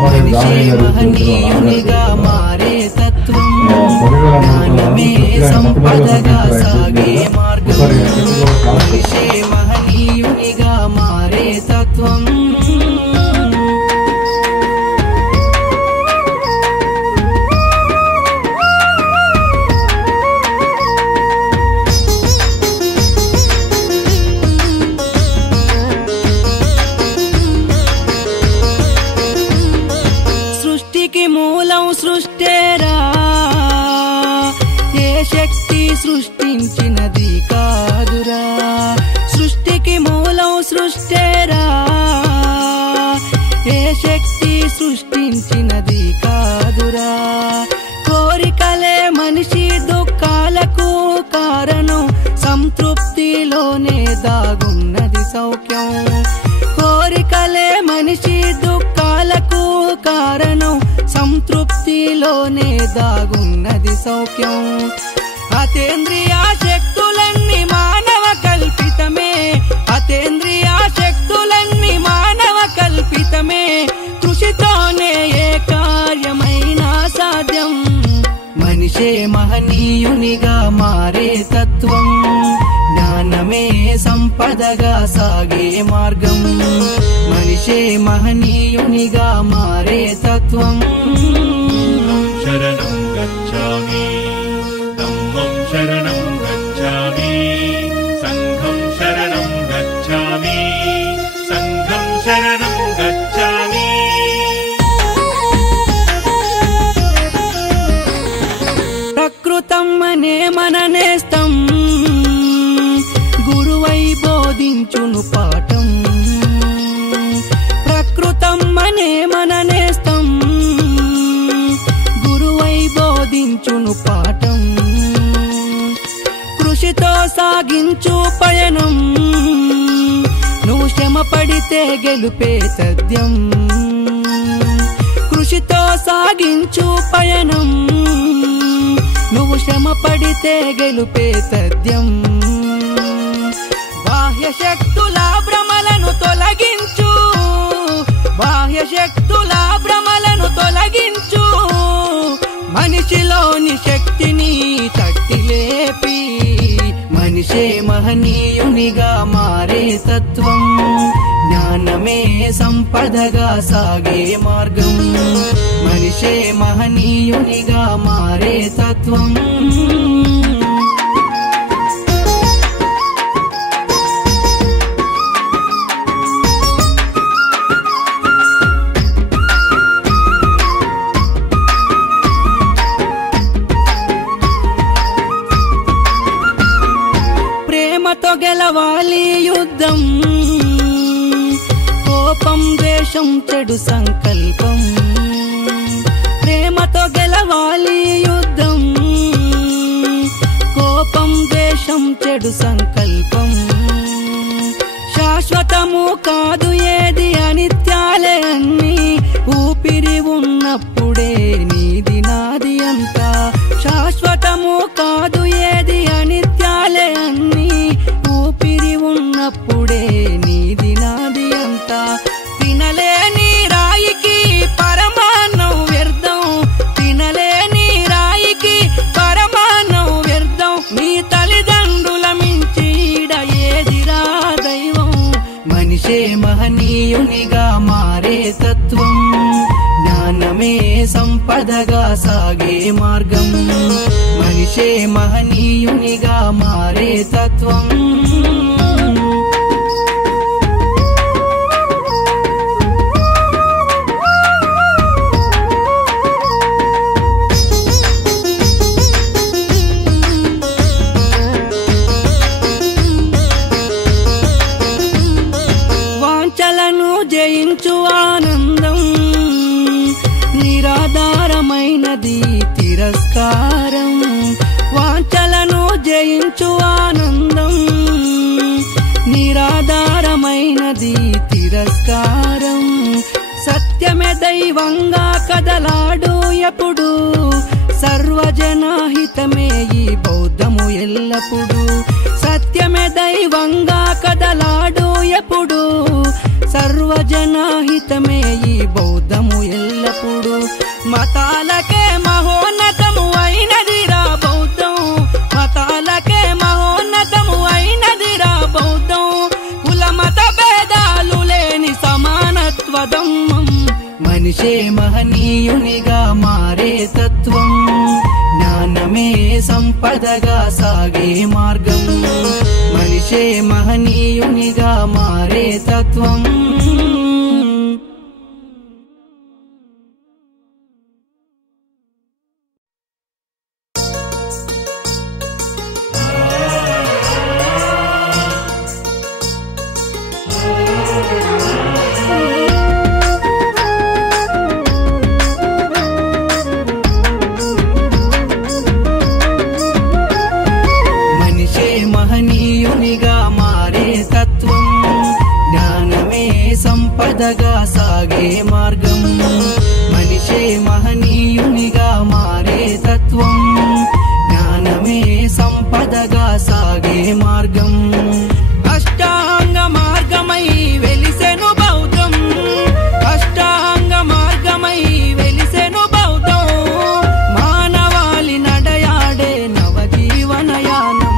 మనిషే మహనీయునిగా మారే తత్వం. జ్ఞానమే సంపదగా సాగే మార్గం, మనిషే మహనీయునిగా మారే తత్వం. సృష్టికి మూలం సృష్టేరా, ఏ శక్తి సృష్టించినది కాదురా. సృష్టికి మూలం సృష్టేరా, ఏ శక్తి సృష్టించినది కాదురా. కోరికలే మనిషి సంతృప్తిలోనే దాగున్నది సౌఖ్యం. కోరికలే మనిషి దుఃఖాలకు కారణం, సంతృప్తిలోనే దాగున్నది సౌఖ్యం. అతేంద్రియ శక్తులన్నీ మానవ కల్పితమే, అతేంద్రియ శక్తులన్నీ మానవ కల్పితమే. కృషితోనే ఏ కార్యమైనా సాధ్యం. మనిషే మహనీయునిగా మారే తత్వం, జ్ఞానమే సంపదగా సాగే మార్గం. మనిషే మహనీయునిగా మారే తత్వం. శరణం గచ్ఛామి, ధమ్మం శరణం గచ్ఛామి, సంఘం శరణం గచ్ఛామి, సంఘం శరణం గచ్ఛామి. ప్రకృతం అనే మన నేస్తం, గురువై బోధించును పాఠం. ప్రకృతం అనే మన నేస్తం, గురువై బోధించును పాఠం. కృషితో సాగించు పయనం, నువ్వు శ్రమ పడితే గెలుపే తథ్యం. కృషితో సాగించు పయనం, నువ్వు శ్రమ పడితే గెలుపే తథ్యం. బాహ్య శక్తుల భ్రమలను తొలగించు, బాహ్య శక్తుల భ్రమలను తొలగించు. మనిషిలోని శక్తిని తట్టి లేపి, మనిషే మహనీయునిగా మారే తత్వం. జ్ఞానమే సంపదగా సాగే మార్గం. మనిషే మహనీయునిగా మారే తత్వం. ప్రేమతో గెలవాలి యుద్ధం, కోపం ద్వేషం చెడు సంకల్పం. ప్రేమతో గెలవాలి యుద్ధం, కోపం ద్వేషం చెడు సంకల్పం. శాశ్వతము కాదు ఏది, అనిత్యాలే అన్ని. ఊపిరి ఉన్నప్పుడే నీది నాది అంతా. శాశ్వతము కాదు ఏది, అనిత్యాలే అన్ని. ఊపిరి ఉన్నప్పుడే నీది నాది అంతా. తినలేని రాయికి పరమాన్నం వ్యర్థం, తినలేని రాయికి పరమాన్నం వ్యర్థం. నీ తల్లిదండ్రుల మించీడ ఏదిరా దైవం. మనిషే మహనీయునిగా మారే తత్వం. జ్ఞానమే సంపదగా సాగే మార్గం. మనిషే మహనీయునిగా మారే తత్వం. వాంఛలను జయించు ఆనందం, నిరాధారమైనది తిరస్కారం. వాంఛలను జయించు ఆనందం, నిరాధారమైనది తిరస్కారం. సత్యమే దైవంగా కదలాడు ఎప్పుడు, సర్వజనహితమే ఈ బౌద్ధము ఎల్లప్పుడు. సత్యమే దైవంగా కదలాడు ఎప్పుడు, సర్వజనహితమే ఈ బౌద్ధము ఎల్లప్పుడు. మతాలకే మహోన్నతము అయినదిరా బౌద్ధం, మతాలకే మహోన్నతము అయినదిరా బౌద్ధం. కుల మత భేదాలు లేని సమానత్వ ధమ్మం. మనిషే మహనీయునిగా మారే తత్వం. జ్ఞానమే సంపదగా సాగే మార్గం. మనిషే మహనీయునిగా మారే తత్వం. మహనీయునిగా సంపదగా సాగే మార్గం మనిషే మహనీయునిగా మారే తత్వం జ్ఞానమే సంపదగా సాగే మార్గం అష్టాంగ మార్గమై వెలిసెను బౌద్ధం అష్టాంగ మార్గమై వెలిసెను బౌద్ధం మానవాళి నడయాడే నవజీవనయానం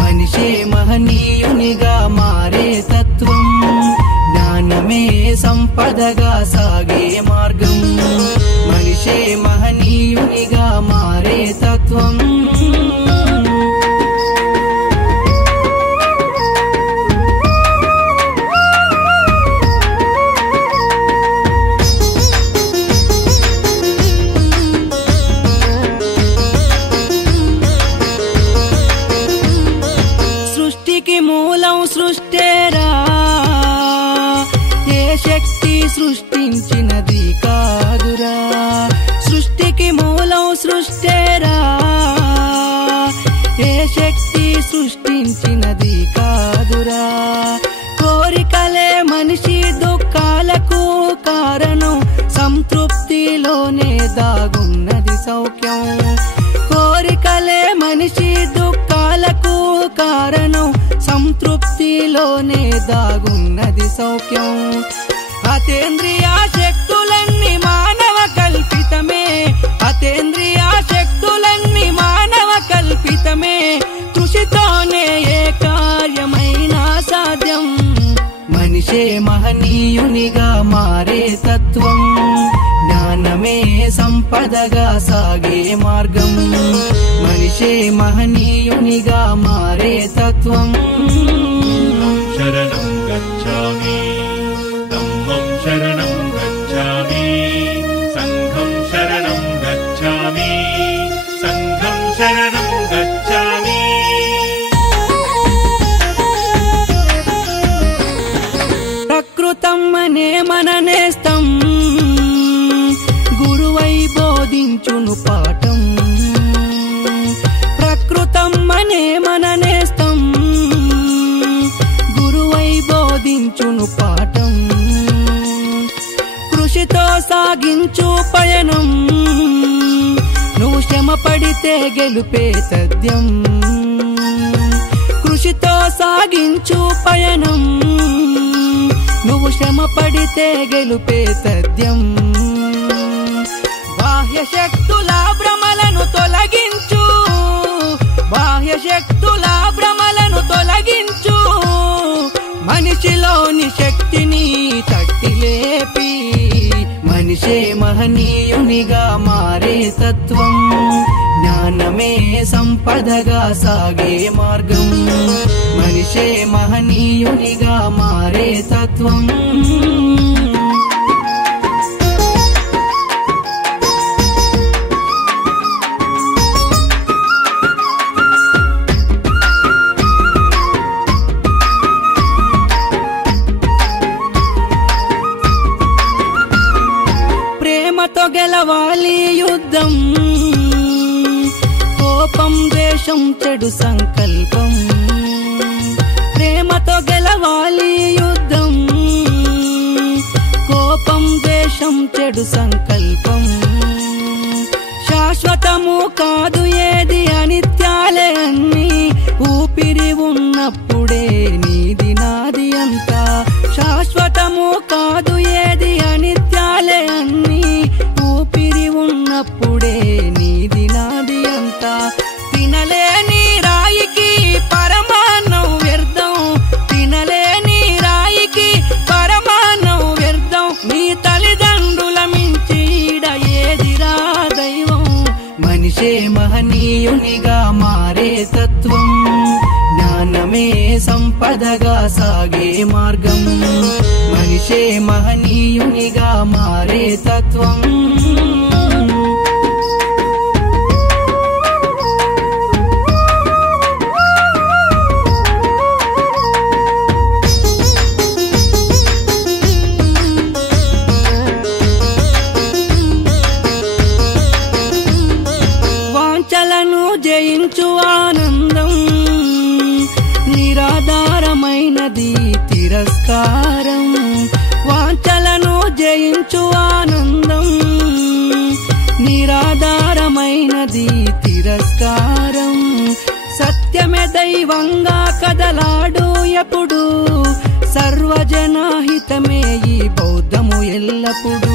మనిషే మహనీయునిగా మారే తత్వం జ్ఞానమే సంపదగా సాగే మార్గం మనిషే మహనీయునిగా మారే తత్వం సృష్టికి మూలం సృష్టేరా ఏ శక్తి సృష్టించినది కాదురా సృష్టికి మూలం సృష్టేరా ఏ శక్తి సృష్టించినది కాదురా కోరికలే మనిషి దుఃఖాలకు కారణం సంతృప్తిలోనే దాగున్నది సౌఖ్యం కోరికలే మనిషి దుఃఖాలకు కారణం సంతృప్తిలోనే దాగున్నది సౌఖ్యం అతేంద్రియ శక్తులన్నీ మానవ కల్పితమే అతేంద్రియ శక్తులన్నీ మానవ కల్పితమే కృషితోనే ఏ కార్యమైనా సాధ్యం మనిషే మహనీయునిగా మారే తత్వం జ్ఞానమే సంపదగా సాగే మార్గం మనిషే మహనీయునిగా మారే తత్వం శరణం గచ్ఛామి ధమ్మం శరణం గచ్ఛామి సంఘం శరణం గచ్ఛామి సంఘం శరణం గచ్ఛామి ప్రకృతం అనే మన నేస్తం గురువై బోధించును పాఠం ప్రకృతం అనే మన నేస్తం గురువై బోధించును పాఠం కృషితో సాగించు పయనం నువ్వు శ్రమ పడితే గెలుపే తథ్యం కృషితో సాగించు పయనం నువ్వు శ్రమ పడితే గెలుపే తథ్యం బాహ్య శక్తుల భ్రమలను తొలగించు బాహ్య శక్తుల భ్రమలను తొలగించు మనిషిలోని శక్తిని తట్టి లేపి మనిషే మహనీయునిగా మారే తత్వం జ్ఞానమే సంపదగా సాగే మార్గం మనిషే మహనీయునిగా మారే తత్వం ప్రేమతో గెలవాలి యుద్ధం కోపం ద్వేషం చెడు సంకల్పం ప్రేమతో గెలవాలి యుద్ధం కోపం ద్వేషం చెడు సంకల్పం శాశ్వతము కాదు ఏది అనిత్యాలే అన్ని ఊపిరి ఉన్నప్పుడే నీది నాది అంతా శాశ్వతము కాదు ఏది అనిత్యాలే అన్ని ఊపిరి ఉన్నప్పుడే నీది నాది అంతా తినలేని రాయికి పరమాన్నం వ్యర్థం తినలేని రాయికి పరమాన్నం వ్యర్థం నీ తల్లిదండ్రుల మించీడ ఏదిరా దైవం మనిషే మహనీయునిగా మారే తత్వం జ్ఞానమే సంపదగా సాగే మార్గం మనిషే మహనీయునిగా మారే తత్వం వాంఛలను జయించు ఆనందం నిరాధారమైనది తిరస్కారం వాంఛలను జయించు ఆనందం, నిరాధారమైనది తిరస్కారం. సత్యమే దైవంగా కదలాడు ఎప్పుడు, సర్వజనహితమే ఈ బౌద్ధము ఎల్లప్పుడు.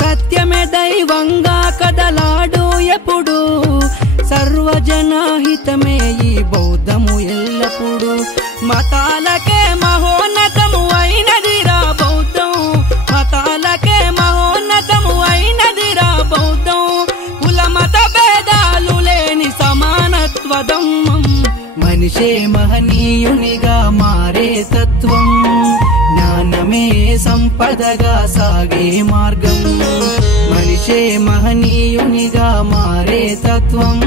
సత్యమే దైవంగా కదలాడు ఎప్పుడు, సర్వజనహితమే ఈ బౌద్ధము ఎల్లప్పుడు. మతాలకే మహోన్నతము అయినదిరా బౌద్ధం, మతాలకే మహోన్నతము అయినదిరా బౌద్ధం. కుల మత భేదాలు లేని సమానత్వదమ్మం, మనిషే మహనీయునిగా మారే తత్వం. జ్ఞానమే సంపదగా సాగే మార్గం, మనిషే మహనీయునిగా మారే తత్వం.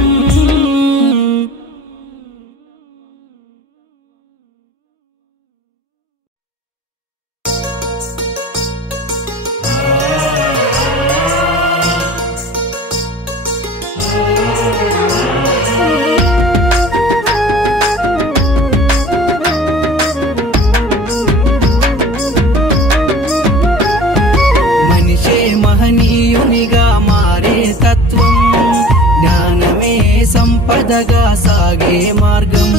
సంపదగా సాగే మార్గం,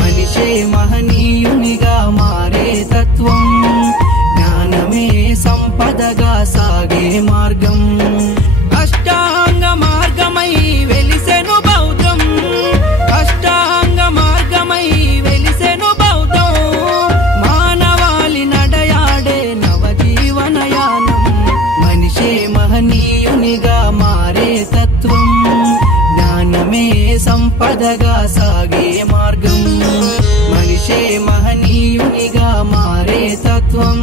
మనిషే మహనీయునిగా మారే తత్వం. జ్ఞానమే సంపదగా సాగే మార్గం. అష్టాంగ మార్గమై వెలిసెను బౌద్ధం, అష్టాంగ మార్గమై వెలిసెను బౌద్ధం. మానవాళి నడయాడే నవజీవనయానం, మనిషే మహనీయునిగా మారే తత్వం. జ్ఞానమే సంపదగా సాగే మార్గం, మనిషే మహనీయునిగా మారే తత్వం.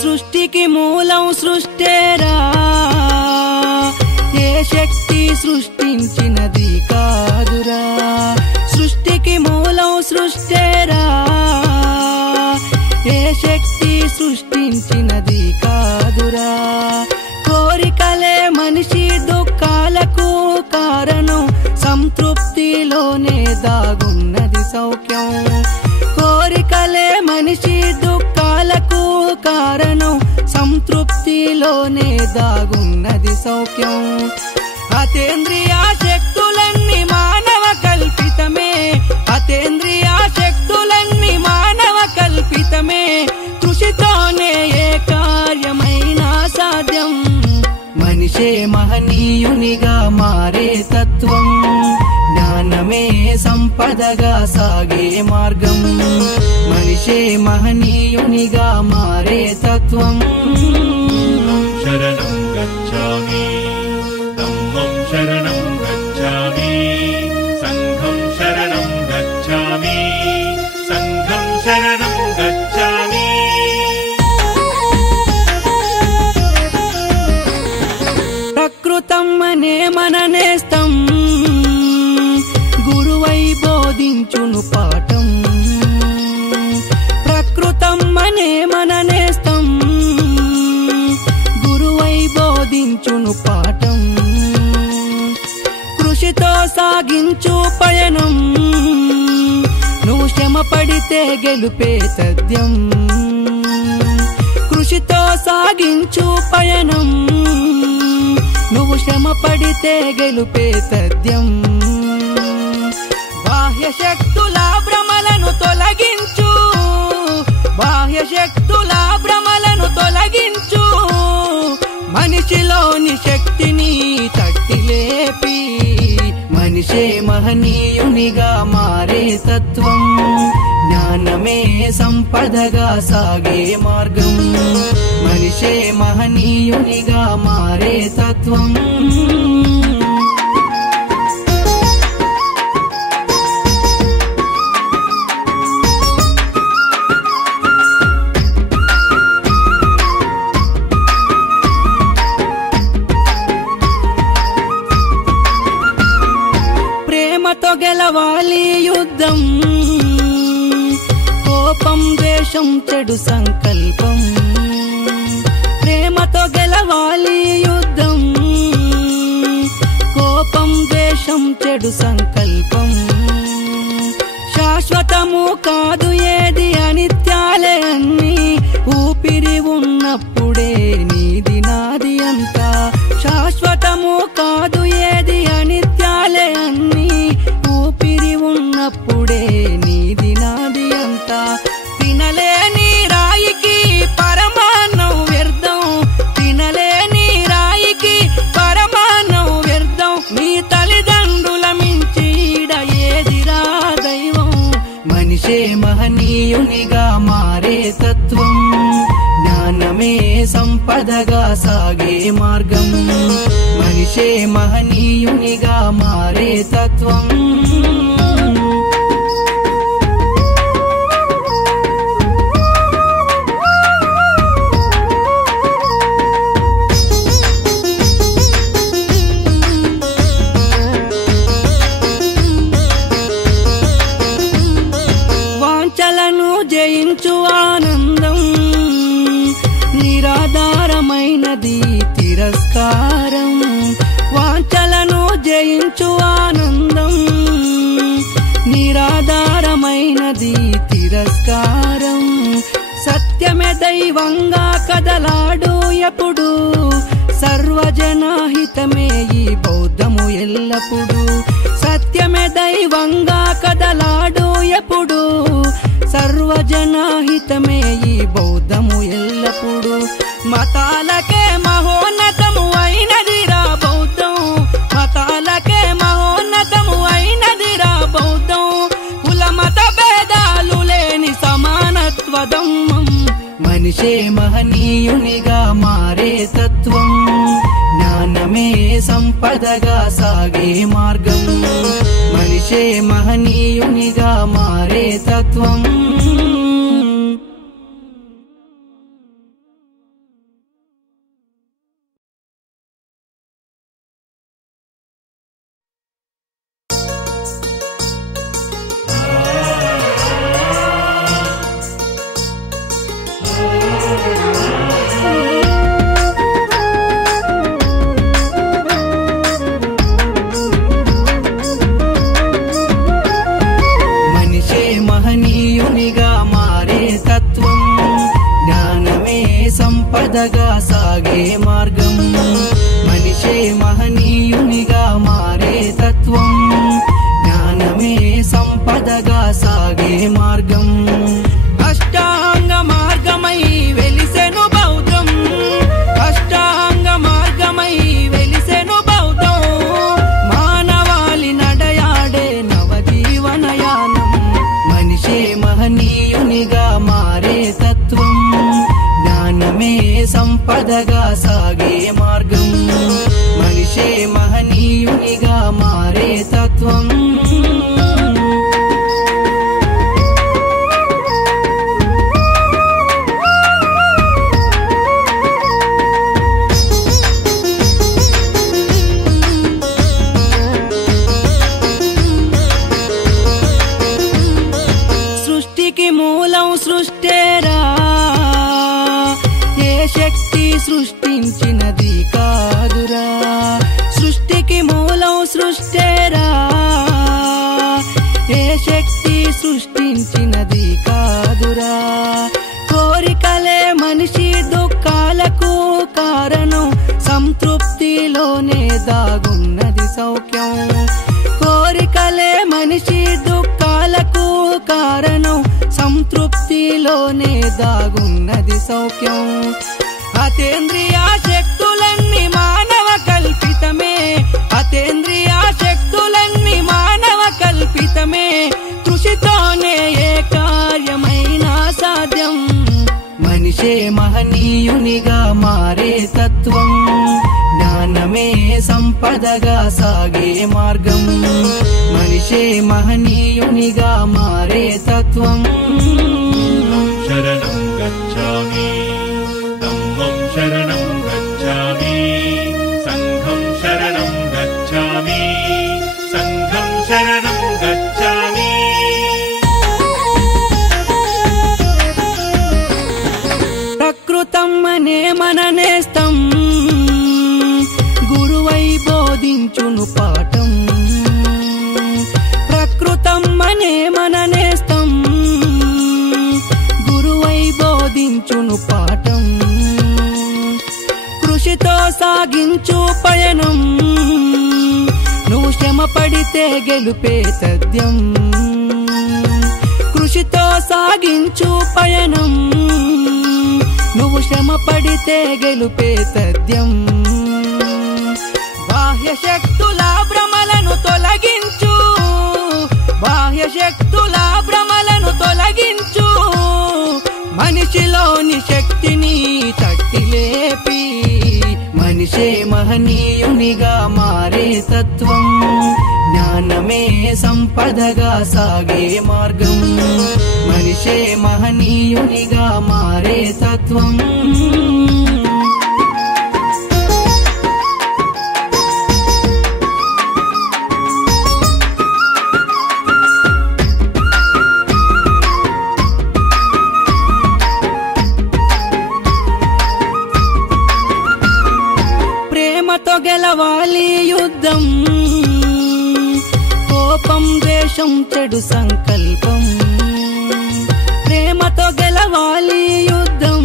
సృష్టికి మూలం సృష్టేరా, ఏ శక్తి సృష్టించినది కాదురా. సృష్టికి మూలం సృష్టేరా, ఏ శక్తి సృష్టించినది కాదురా. కోరికలే మనిషి దుఃఖాలకు కారణం, సంతృప్తిలోనే దాగున్నది సౌఖ్యం. కోరికలే మనిషి దుఃఖాలకు కారణం, సంతృప్తిలోనే దాగున్నది సౌఖ్యం. అతేంద్రియ శక్తులన్నీ మానవ కల్పితమే, అతేంద్రియ శక్తులన్నీ మానవ కల్పితమే. కృషితోనే ఏ కార్యమైనా సాధ్యం, మనిషే మహనీయునిగా మారే తత్వం. జ్ఞానమే సంపదగా సాగే మార్గం, మనిషే మహనీయునిగా మారే తత్వం. శరణం గచ్ఛామి, ధమ్మం శరణం గచ్ఛామి, సంఘం శరణం గచ్ఛామి, సంఘం శరణం గచ్ఛామి. ప్రకృతం అనే మన నేస్తం, గురువై బోధించును పాఠం. ప్రకృతం అనే మన నేస్తం, గురువై బోధించును పాఠం. కృషితో సాగించు పయనం, నువ్వు శ్రమ పడితే గెలుపే తథ్యం. కృషితో సాగించు పయనం, నువ్వు శ్రమ పడితే గెలుపే తథ్యం. బాహ్య శక్తుల భ్రమలను తొలగించు, బాహ్య శక్తుల భ్రమలను తొలగించు. మనిషిలోని శక్తిని తట్టి లేపి, మనిషే మహనీయునిగా మారే తత్వం. జ్ఞానమే సంపదగా సాగే మార్గం, మనిషే మహనీయునిగా మారే తత్వం. ప్రేమతో గెలవాలి యుద్ధం, కోపం ద్వేషం చెడు సంకల్పం ప్రేమతో గెలవాలి యుద్ధం కోపం ద్వేషం చెడు సంకల్పం శాశ్వతము కాదు ఏది అనిత్యాలే అన్ని ఊపిరి ఉన్నప్పుడే నీది నాది అంతా శాశ్వతము కాదు ఏది అనిత్యాలే అన్ని ఊపిరి ఉన్నప్పుడే నీది నాది అంతా తినలేని రాయికి పరమాన్నం వ్యర్థం తినలేని రాయికి పరమాన్నం వ్యర్థం మీ తల్లిదండ్రుల మించీడ ఏదిరా దైవం మనిషే మహనీయునిగా మారే తత్వం జ్ఞానమే సంపదగా సాగే మార్గం మనిషే మహనీయునిగా మారే తత్వం వాంఛలను జయించు ఆనందం నిరాధారమైనది తిరస్కారం వాంఛలను జయించు ఆనందం నిరాధారమైనది తిరస్కారం సత్యమే దైవంగా కదలాడు ఎప్పుడు సర్వజనహితమే ఈ బౌద్ధము ఎల్లప్పుడు సత్యమే దైవంగా కదలాడు ఎప్పుడు సర్వజనహితమే ఈ బౌద్ధము ఎల్లప్పుడు మతాలకే మహోన్నతము అయినదిరా బౌద్ధం మతాలకే మహోన్నతము అయినదిరా బౌద్ధం కుల మత భేదాలు లేని సమానత్వదమ్మం మనిషే మహనీయునిగా మారే తత్వం జ్ఞానమే సంపదగా సాగే మార్గం మనిషే మహనీయునిగా మారే తత్వం సంపదగా సాగే మార్గం మనిషే మహనీయునిగా మారే తత్వం జ్ఞానమే సంపదగా సాగే మార్గం అష్టాంగ మార్గమై వెలిసెను బౌద్ధం అష్టాంగ మార్గమై వెలిసెను బౌద్ధం మానవాళి నడయాడే నవజీవనయానం మనిషే మహనీయునిగా మారే తత్వం జ్ఞానమే సంపదగా సాగే మార్గం మనిషే మహనీయునిగా మారే తత్వం సృష్టికి మూలం సృష్టేరా ఏ శక్తి సృష్టించినది కాదురా సృష్టికి మూలం సృష్టేరా ఏ శక్తి సృష్టించినది కాదురా కోరికలే మనిషి దుఃఖాలకు కారణం సంతృప్తిలోనే దాగున్నది సౌఖ్యం కోరికలే మనిషి దుఃఖాలకు కారణం సంతృప్తిలోనే దాగున్నది సౌఖ్యం అతేంద్రియ శక్తులన్నీ మానవ కల్పితమే అతేంద్రియ శక్తులన్నీ మానవ కల్పితమే కృషితోనే ఏ కార్యమైనా సాధ్యం మనిషే మహనీయునిగా మారే తత్వం జ్ఞానమే సంపదగా సాగే మార్గం మనిషే మహనీయునిగా మారే తత్వం శరణం గచ్ఛామి ధమ్మం శరణం గచ్ఛామి సంఘం శరణం గచ్ఛామి సంఘం శరణం గచ్ఛామి మనే మన నేస్తం గురువై బోధించును పాఠం ప్రకృతమ్మనే మన నేస్తం గురువై బోధించును పాఠం కృషితో సాగించు పయనం నువ్వు శ్రమ పడితే గెలుపే తథ్యం కృషితో సాగించు పయనం నువ్వు శ్రమ పడితే గెలుపే తథ్యం బాహ్య శక్తుల భ్రమలను తొలగించు బాహ్య శక్తుల భ్రమలను తొలగించు మనిషిలోని శక్తిని తట్టి లేపి మనిషే మహనీయునిగా మారే తత్వం జ్ఞానమే సంపదగా సాగే మార్గం మనిషే మహనీయునిగా మారే తత్వం ప్రేమతో గెలవాలి యుద్ధం కోపం ద్వేషం చెడు సంకల్పం ప్రేమతో గెలవాలి యుద్ధం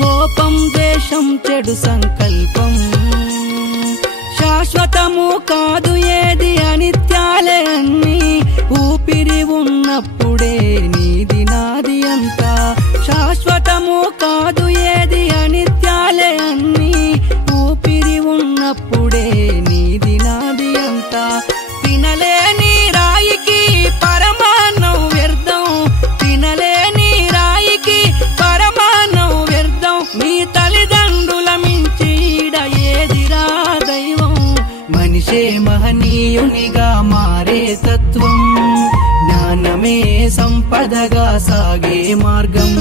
కోపం ద్వేషం చెడు సంకల్పం శాశ్వతము కాదు ఏది అనిత్యాలే అన్ని ఊపిరి ఉన్నప్పుడే నీది నాది అంతా శాశ్వతము కాదు ఏది అనిత్యాలే అన్ని ఊపిరి ఉన్నప్పుడే నీది నాది అంతా తినలేని రాయికి పరమాన్నం వ్యర్థం తినలేని రాయికి పరమాన్నం వ్యర్థం మీ తల్లిదండ్రుల మించి ఈడ ఏదిరా దైవం మనిషే మహనీయునిగా మారే తత్వం జ్ఞానమే సంపదగా సాగే మార్గం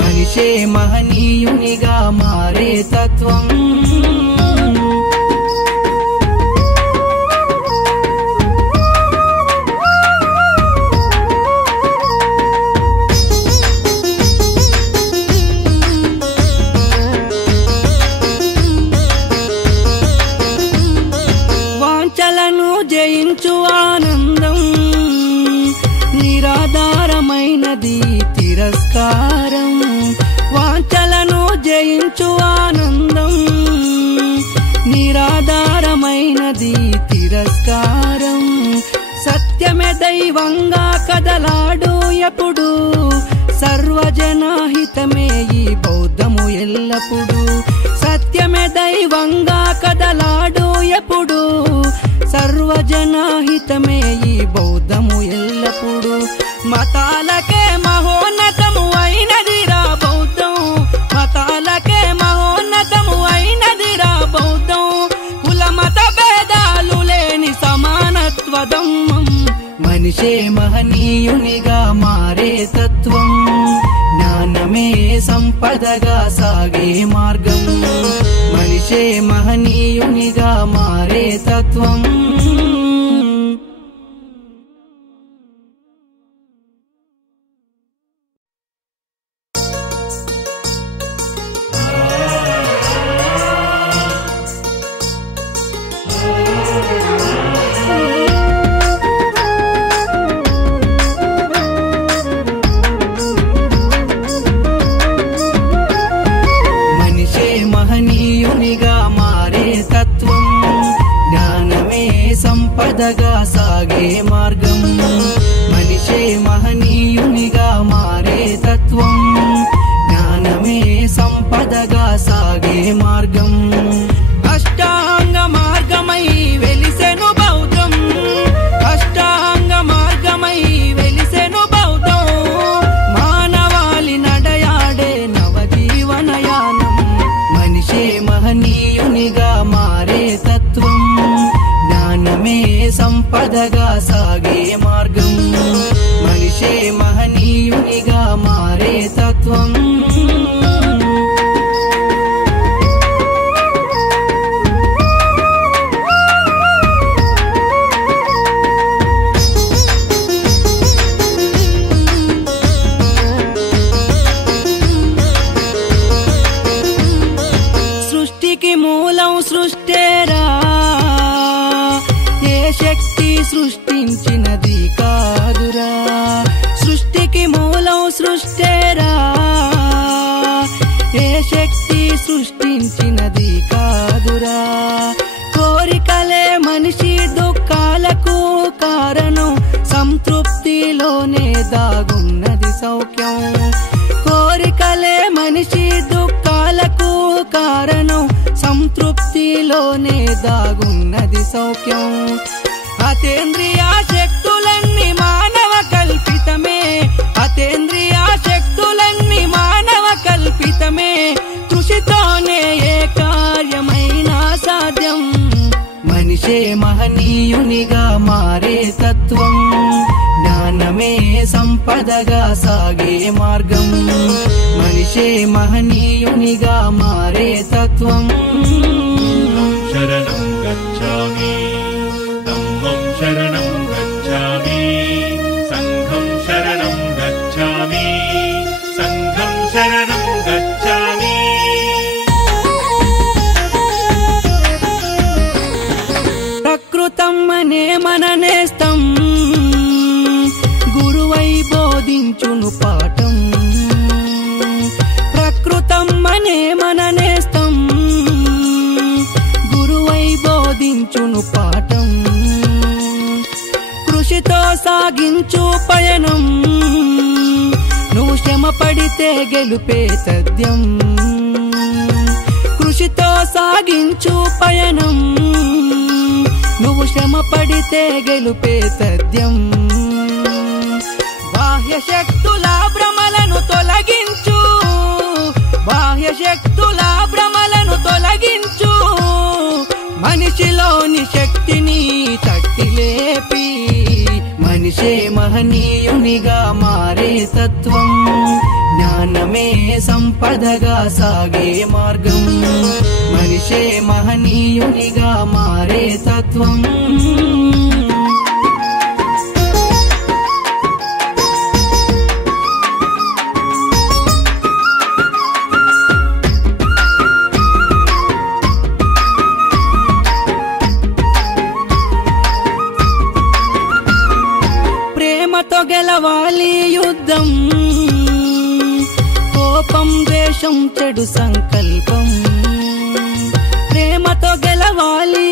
మనిషే మహనీయునిగా మారే తత్వం వాంఛలను జయించు ఆనందం నిరాధారమైనది తిరస్కారం వాంఛలను జయించు ఆనందం నిరాధారమైనది తిరస్కారం సత్యమే దైవంగా కదలాడు ఎప్పుడు సర్వజనహితమే ఈ బౌద్ధము ఎల్లప్పుడు సత్యమే దైవంగా కదలాడు ఎప్పుడు సర్వజనహితమే ఈ బౌద్ధము ఎల్లప్పుడు మతాలకే మహోన్నతము అయినదిరా బౌద్ధం మతాలకే మహోన్నతము అయినదిరా బౌద్ధం కుల మత భేదాలు లేని సమానత్వదమ్మం మనిషే మహనీయునిగా మారే తత్వం జ్ఞానమే సంపదగా సాగే మార్గం మనిషే మహనీయునిగా మారే తత్వం సంపదగా సాగే మార్గం మనిషే మహనీయునిగా మారే తత్వం జ్ఞానమే సంపదగా సాగే మార్గం అష్టాంగ మార్గమై వెలిసెను బౌద్ధం అష్టాంగ మార్గమై వెలిసెను బౌద్ధం మానవాళి నడయాడే నవజీవనయానం మనిషే మహనీయునిగా మారే తత్వం జ్ఞానమే సంపదగా సాగే మార్గం మనిషే మహనీయునిగా మారే తత్వం శక్తి సృష్టించినది కాదురా, సృష్టికి మూలం సృష్టేరా. ఏ శక్తి సృష్టించినది కాదురా, కోరికలే మనిషి దుఃఖాలకు కారణం, సంతృప్తిలోనే దాగున్నది సౌఖ్యం. కోరికలే మనిషి దుఃఖాలకు కారణం, సంతృప్తిలోనే దాగున్నది సౌఖ్యం. అతేంద్రియ శక్తులన్నీ మానవ కల్పితమే, అతేంద్రియ శక్తులన్నీ మానవ కల్పితమే. కృషితోనే ఏ కార్యమైనా సాధ్యం. మనిషే మహనీయునిగా మారే తత్వం, జ్ఞానమే సంపదగా సాగే మార్గం. మనిషే మహనీయునిగా మారే తత్వం. శరణం గచ్ఛామి, ధమ్మం శరణం గచ్ఛామి, సంఘం శరణం గచ్ఛామి, సంఘం శరణం గచ్ఛామి. ప్రకృతం అనే మన నేస్తం, గురువై బోధించును పాఠం. ప్రకృతం అనే మన నేస్తం, గురువై బోధించును పాఠం. కృషితో సాగించు పయనం, నువ్వు శ్రమ పడితే గెలుపే తథ్యం. కృషితో సాగించు పయనం, నువ్వు శ్రమ పడితే గెలుపే తథ్యం. బాహ్య శక్తుల భ్రమలను తొలగించు, బాహ్య శక్తుల భ్రమలను తొలగించు. మనిషిలోని శక్తిని తట్టి లేపి, మనిషే మహనీయునిగా మారే తత్వం. జ్ఞానమే సంపదగా సాగే మార్గం. మనిషే మహనీయునిగా మారే తత్వం. ప్రేమతో గెలవాలి యుద్ధం, కోపం ద్వేషం చెడు సంకల్పం. ప్రేమతో గెలవాలి